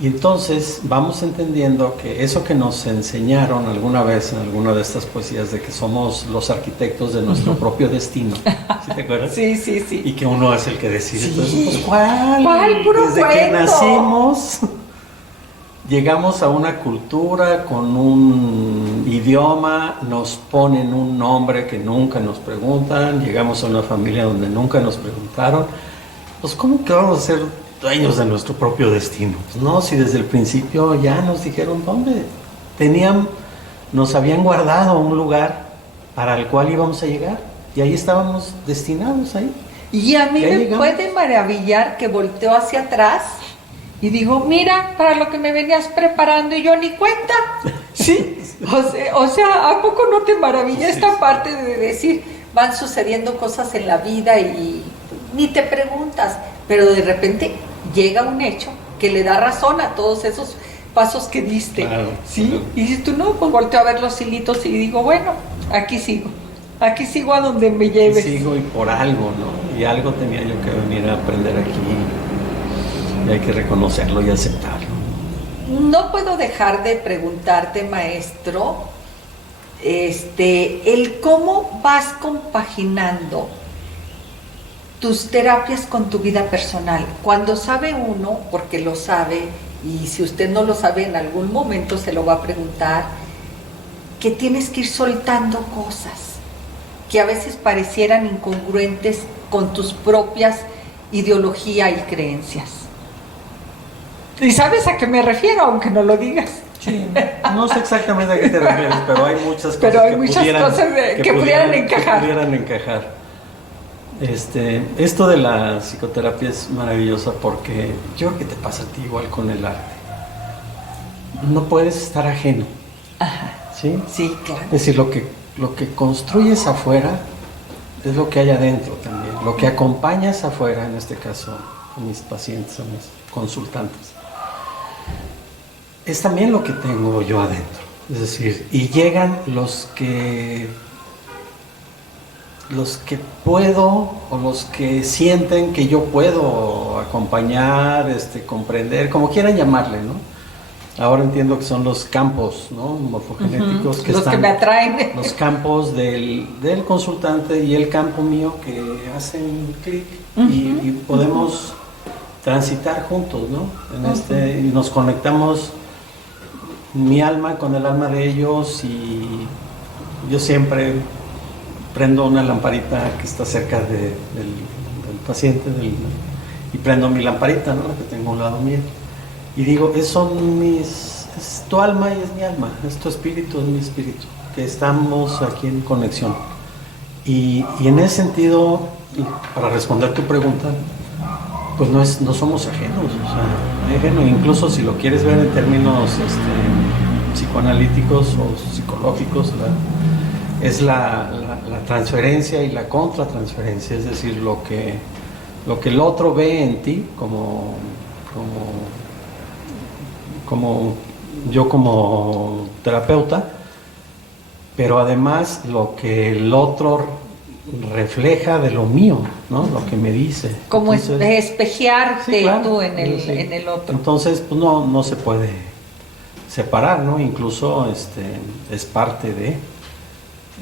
Y entonces vamos entendiendo que eso que nos enseñaron alguna vez en alguna de estas poesías de que somos los arquitectos de nuestro propio destino, ¿sí te acuerdas? Sí. Y que uno es el que decide. Sí. Entonces, pues, ¿cuál? Puro Desde cuento. que nacimos, llegamos a una cultura con un idioma, nos ponen un nombre que nunca nos preguntan, llegamos a una familia donde nunca nos preguntaron. Pues, ¿cómo que vamos a ser dueños de nuestro propio destino? Pues no, si desde el principio ya nos dijeron dónde nos habían guardado un lugar para el cual íbamos a llegar, y ahí estábamos destinados ahí. Y a mí me puede maravillar que volteo hacia atrás y digo, mira, para lo que me venías preparando, y yo ni cuenta. Sí, o sea, ¿a poco no te maravilla esta parte de decir, van sucediendo cosas en la vida y ni te preguntas, pero de repente llega un hecho que le da razón a todos esos pasos que diste, claro, ¿sí? Claro. Y dices tú, no, pues volteo a ver los hilitos y digo, bueno, aquí sigo a donde me lleves. Aquí sigo y por algo, ¿no? Y algo tenía yo que venir a aprender aquí, y hay que reconocerlo y aceptarlo. No puedo dejar de preguntarte, maestro, el cómo vas compaginando tus terapias con tu vida personal. Cuando sabe uno, porque lo sabe, y si usted no lo sabe en algún momento se lo va a preguntar, que tienes que ir soltando cosas que a veces parecieran incongruentes con tus propias ideologías y creencias. ¿Y sabes a qué me refiero, aunque no lo digas? Sí, no sé exactamente a qué te refieres, pero hay muchas cosas que pudieran encajar. Esto de la psicoterapia es maravillosa porque yo creo que te pasa a ti igual con el arte. No puedes estar ajeno. Ajá. ¿Sí? Sí, claro. Es decir, lo que construyes afuera es lo que hay adentro también. Lo que acompañas afuera, en este caso a mis pacientes, a mis consultantes, es también lo que tengo yo adentro. Es decir, y llegan los que puedo o los que sienten que yo puedo acompañar, comprender, como quieran llamarle, ¿no? Ahora entiendo que son los campos, ¿no? Morfogenéticos, que me atraen. Los campos del consultante y el campo mío que hacen clic y podemos transitar juntos, ¿no? Y nos conectamos mi alma con el alma de ellos, y yo siempre prendo una lamparita que está cerca del paciente y prendo mi lamparita, ¿no? Que tengo a un lado mío. Y digo, es tu alma y es mi alma, es tu espíritu, es mi espíritu, que estamos aquí en conexión. Y en ese sentido, para responder tu pregunta, pues no somos ajenos, o sea, ajeno, incluso si lo quieres ver en términos psicoanalíticos o psicológicos, es la transferencia y la contratransferencia, es decir, lo que el otro ve en ti como yo como terapeuta, pero además lo que el otro refleja de lo mío, ¿no? Lo que me dice. Como espejearte, sí, claro, tú en el otro. Entonces, pues no se puede separar, ¿no? Incluso es parte de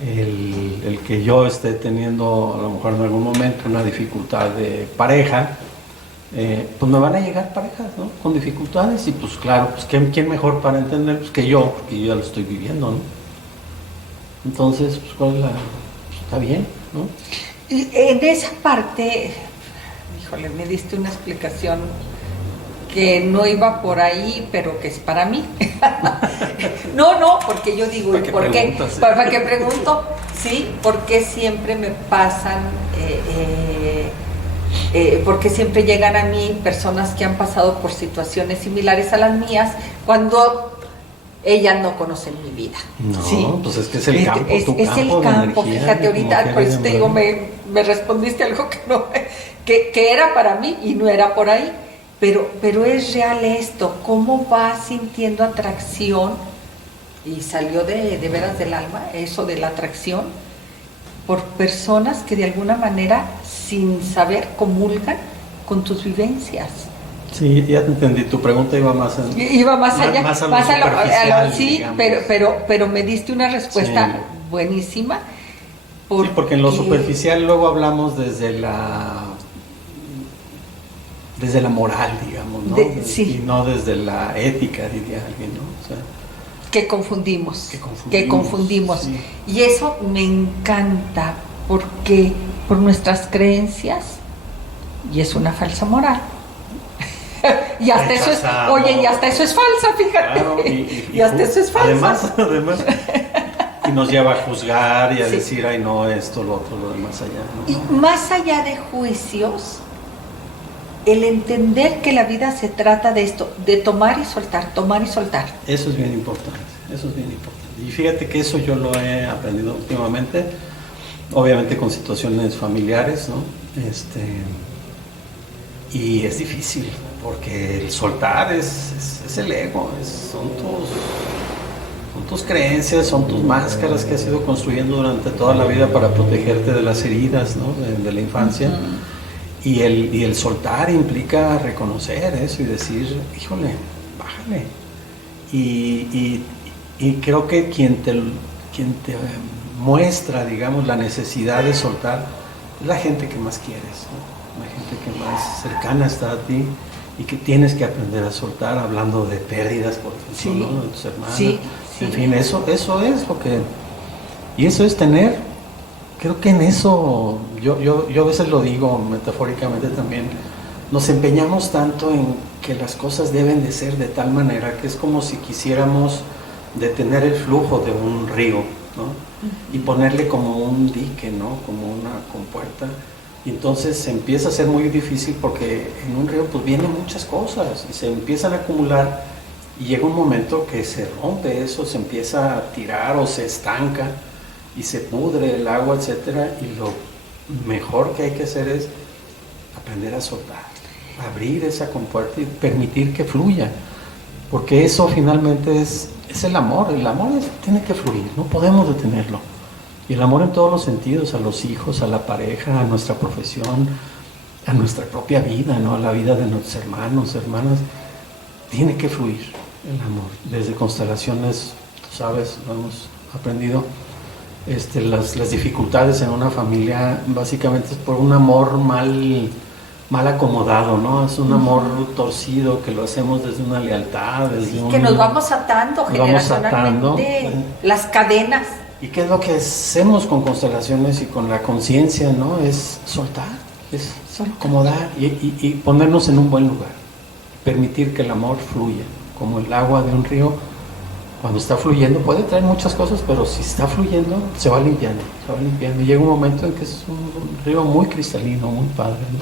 el que yo esté teniendo a lo mejor en algún momento una dificultad de pareja, pues me van a llegar parejas, ¿no? Con dificultades y pues claro, pues ¿quién mejor para entender pues, que yo, porque yo ya lo estoy viviendo, ¿no? Entonces, pues ¿cuál es está bien, ¿no? Y en esa parte, híjole, me diste una explicación que no iba por ahí, pero que es para mí. No, porque yo digo, ¿por qué? ¿Para qué pregunto? Sí, porque siempre me pasan, porque siempre llegan a mí personas que han pasado por situaciones similares a las mías, cuando ellas no conocen mi vida. No, ¿sí? Pues es que es el campo, tu es campo el campo, energía, fíjate, ahorita por eso te digo, me respondiste algo que no, que era para mí y no era por ahí. Pero es real esto, cómo vas sintiendo atracción, y salió de veras del alma, eso de la atracción, por personas que de alguna manera, sin saber, comulgan con tus vivencias. Sí, ya te entendí, tu pregunta iba más allá, más a lo sí, pero me diste una respuesta buenísima. Porque en lo superficial luego hablamos desde la moral, digamos, ¿no? Y no desde la ética, diría alguien, ¿no? O sea, que confundimos. Sí. Y eso me encanta, porque por nuestras creencias, y es una falsa moral, y hasta eso es, y hasta eso es falsa, fíjate. Claro, y hasta eso es falsa. Además, y nos lleva a juzgar y a decir, ay no, esto, lo otro, lo demás allá, ¿no? Y más allá de juicios, el entender que la vida se trata de esto, de tomar y soltar. Eso es bien importante. Y fíjate que eso yo lo he aprendido últimamente, obviamente con situaciones familiares, ¿no? Y es difícil, porque el soltar es el ego, son tus creencias, son tus máscaras que has ido construyendo durante toda la vida para protegerte de las heridas, ¿no? de la infancia. Uh-huh. Y el soltar implica reconocer eso y decir, híjole, bájale. Y creo que quien te muestra, digamos, la necesidad de soltar es la gente que más quieres, ¿no? La gente que más cercana está a ti y que tienes que aprender a soltar, hablando de pérdidas, por ejemplo, ¿no? De tus hermanos. Sí. En fin, eso es lo que... Y eso es tener... Creo que en eso, yo a veces lo digo metafóricamente también, nos empeñamos tanto en que las cosas deben de ser de tal manera que es como si quisiéramos detener el flujo de un río, ¿no? Y ponerle como un dique, ¿no? Como una compuerta. Y entonces se empieza a ser muy difícil porque en un río pues vienen muchas cosas y se empiezan a acumular y llega un momento que se rompe eso, se empieza a tirar o se estanca y se pudre el agua, etcétera, y lo mejor que hay que hacer es aprender a soltar, abrir esa compuerta y permitir que fluya, porque eso finalmente es el amor tiene que fluir, no podemos detenerlo, y el amor en todos los sentidos, a los hijos, a la pareja, a nuestra profesión, a nuestra propia vida, ¿no? A la vida de nuestros hermanos, hermanas, tiene que fluir el amor, desde constelaciones, tú sabes, lo hemos aprendido. Las dificultades en una familia básicamente es por un amor mal acomodado, ¿no? Es un amor torcido que lo hacemos desde una lealtad, que nos vamos atando generacionalmente, las cadenas. ¿Y qué es lo que hacemos con constelaciones y con la conciencia, ¿no? Es soltar, es acomodar y ponernos en un buen lugar. permitir que el amor fluya, como el agua de un río. Cuando está fluyendo puede traer muchas cosas, pero si está fluyendo se va limpiando, y llega un momento en que es un río muy cristalino, muy padre, ¿no?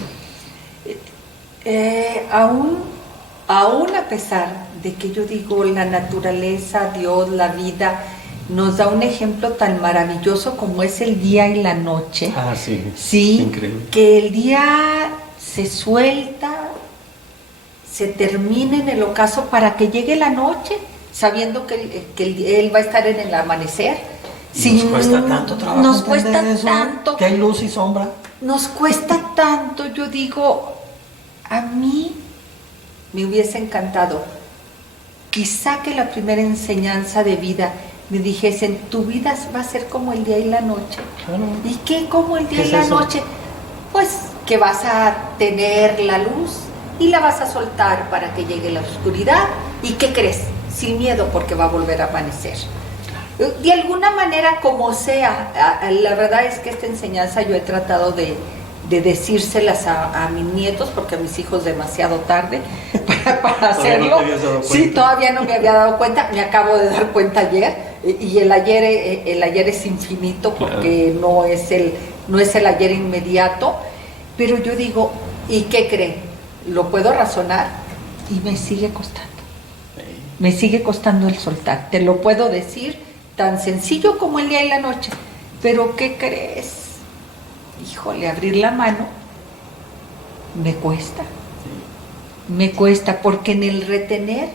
Aún a pesar de que yo digo la naturaleza, Dios, la vida, nos da un ejemplo tan maravilloso como es el día y la noche. Ah, sí. Sí, increíble. Que el día se suelta, se termina en el ocaso para que llegue la noche, sabiendo que él va a estar en el amanecer. Nos cuesta tanto trabajo. Nos cuesta eso, tanto. Que hay luz y sombra. Nos cuesta tanto, yo digo, a mí me hubiese encantado, quizá que la primera enseñanza de vida me dijesen, tu vida va a ser como el día y la noche. Claro. ¿Y qué como el día ¿Qué y la es eso? noche? Pues que vas a tener la luz y la vas a soltar para que llegue la oscuridad. ¿Y qué crees? Sin miedo, porque va a volver a amanecer. De alguna manera, como sea, la verdad es que esta enseñanza yo he tratado de decírselas a mis nietos, porque a mis hijos demasiado tarde para hacerlo. ¿Todavía no te habías dado cuenta? Sí, todavía no me había dado cuenta, me acabo de dar cuenta ayer, y el ayer es infinito, porque claro, no es el ayer inmediato, pero yo digo, ¿y qué creen? Lo puedo razonar y me sigue costando. Me sigue costando el soltar, te lo puedo decir, tan sencillo como el día y la noche, pero ¿qué crees? Híjole, abrir la mano me cuesta. Me cuesta, porque en el retener,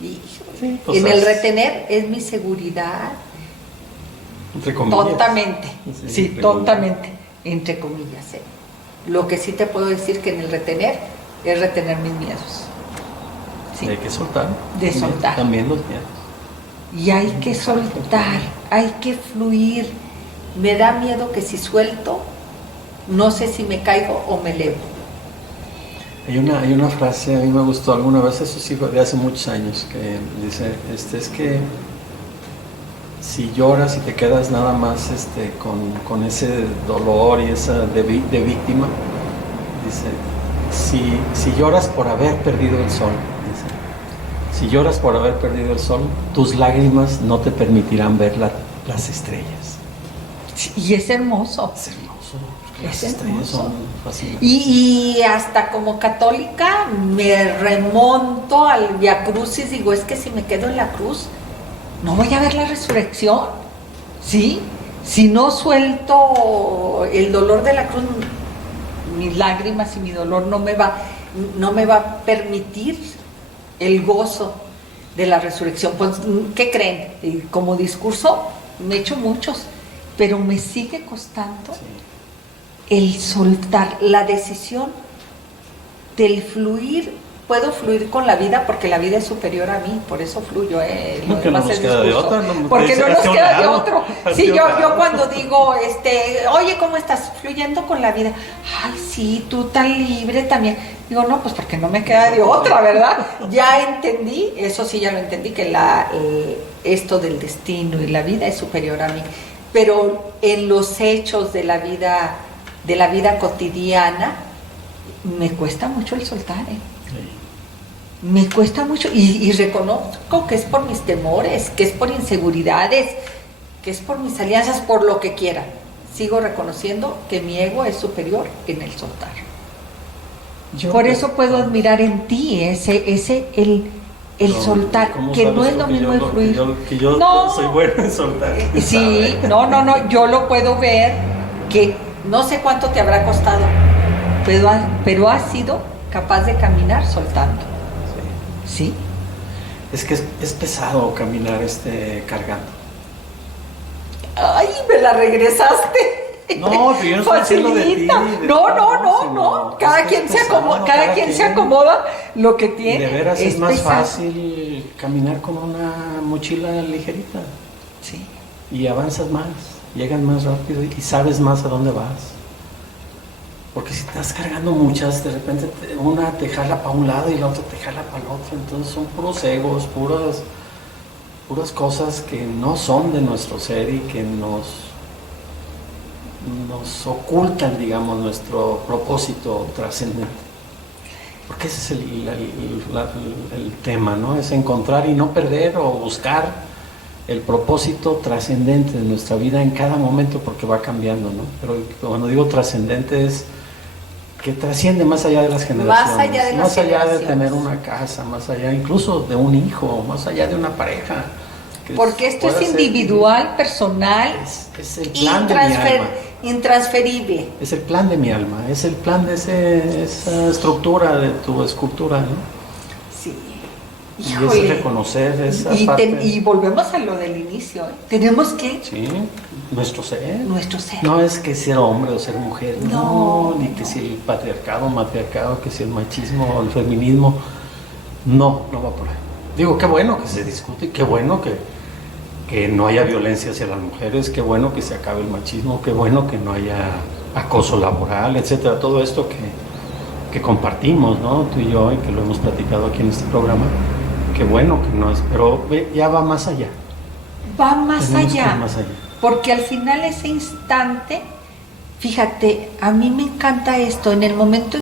híjole, en el retener es mi seguridad. Entre comillas. Tontamente, sí, tontamente, entre comillas. Lo que sí te puedo decir que en el retener es retener mis miedos. Sí. Hay que soltar. De soltar. También los miedos. Y hay que soltar, hay que fluir. Me da miedo que si suelto, no sé si me caigo o me elevo. Hay una frase, a mí me gustó alguna vez, eso sí fue de hace muchos años, que dice, es que si lloras y te quedas nada más con ese dolor y esa de víctima, dice, si lloras por haber perdido el sol, dice, si lloras por haber perdido el sol, tus lágrimas no te permitirán ver las estrellas. Y es hermoso. Es hermoso. Es hermoso. Son y hasta como católica me remonto al Via Crucis, digo, es que si me quedo en la cruz, no voy a ver la resurrección. ¿Sí? Si no suelto el dolor de la cruz, mis lágrimas y mi dolor no me va a permitir el gozo de la resurrección. Pues, ¿qué creen? Como discurso me echo muchos, pero me sigue costando el soltar, la decisión del fluir. Puedo fluir con la vida porque la vida es superior a mí, por eso fluyo. Porque no nos queda de otra. Porque no nos queda de otro. Sí, yo cuando digo, oye, ¿cómo estás? Fluyendo con la vida. Ay, sí, tú tan libre también. Digo, no, pues porque no me queda de otra, ¿verdad? Ya entendí, eso sí ya lo entendí, que esto del destino y la vida es superior a mí. Pero en los hechos de la vida cotidiana, me cuesta mucho el soltar, Me cuesta mucho, y reconozco que es por mis temores, que es por inseguridades, que es por mis alianzas, por lo que quiera. Sigo reconociendo que mi ego es superior en el soltar. Por eso puedo admirar en ti el soltar, que no es lo mismo el fluir. Que yo no, soy bueno en soltar. Sí, no, yo lo puedo ver, que no sé cuánto te habrá costado, pero has sido capaz de caminar soltando. Sí. Es que es pesado caminar cargando. Ay, me la regresaste. No, pero yo no estoy haciendo de ti. No. Cada quien se acomoda lo que tiene. De veras es más fácil caminar con una mochila ligerita. Sí. Y avanzas más, llegas más rápido y sabes más a dónde vas. Porque si estás cargando muchas, de repente una te jala para un lado y la otra te jala para el otro. Entonces son puros egos, puras cosas que no son de nuestro ser y que nos ocultan, digamos, nuestro propósito trascendente. Porque ese es el tema, ¿no? Es encontrar y no perder o buscar el propósito trascendente de nuestra vida en cada momento, porque va cambiando, ¿no? Pero cuando digo trascendente es que trasciende más allá de las generaciones, más allá de tener una casa, más allá incluso de un hijo, más allá de una pareja. Porque esto es individual, personal, es el plan de mi alma. Intransferible. Es el plan de mi alma, es el plan de esa estructura de tu escultura, ¿no? Sí. Híjole. Y es reconocer esa parte. Y volvemos a lo del inicio, ¿eh? Tenemos que... Sí, nuestro ser. Nuestro ser. No es que ser hombre o ser mujer, no, ni que si el patriarcado, matriarcado, que si el machismo o el feminismo, no va por ahí. Digo, qué bueno que se discute, qué bueno que no haya violencia hacia las mujeres, qué bueno que se acabe el machismo, qué bueno que no haya acoso laboral, etcétera, todo esto que compartimos, ¿no? Tú y yo, y que lo hemos platicado aquí en este programa, qué bueno que no es, pero ya va más allá. Va más allá, más allá. Porque al final ese instante, fíjate, a mí me encanta esto, en el momento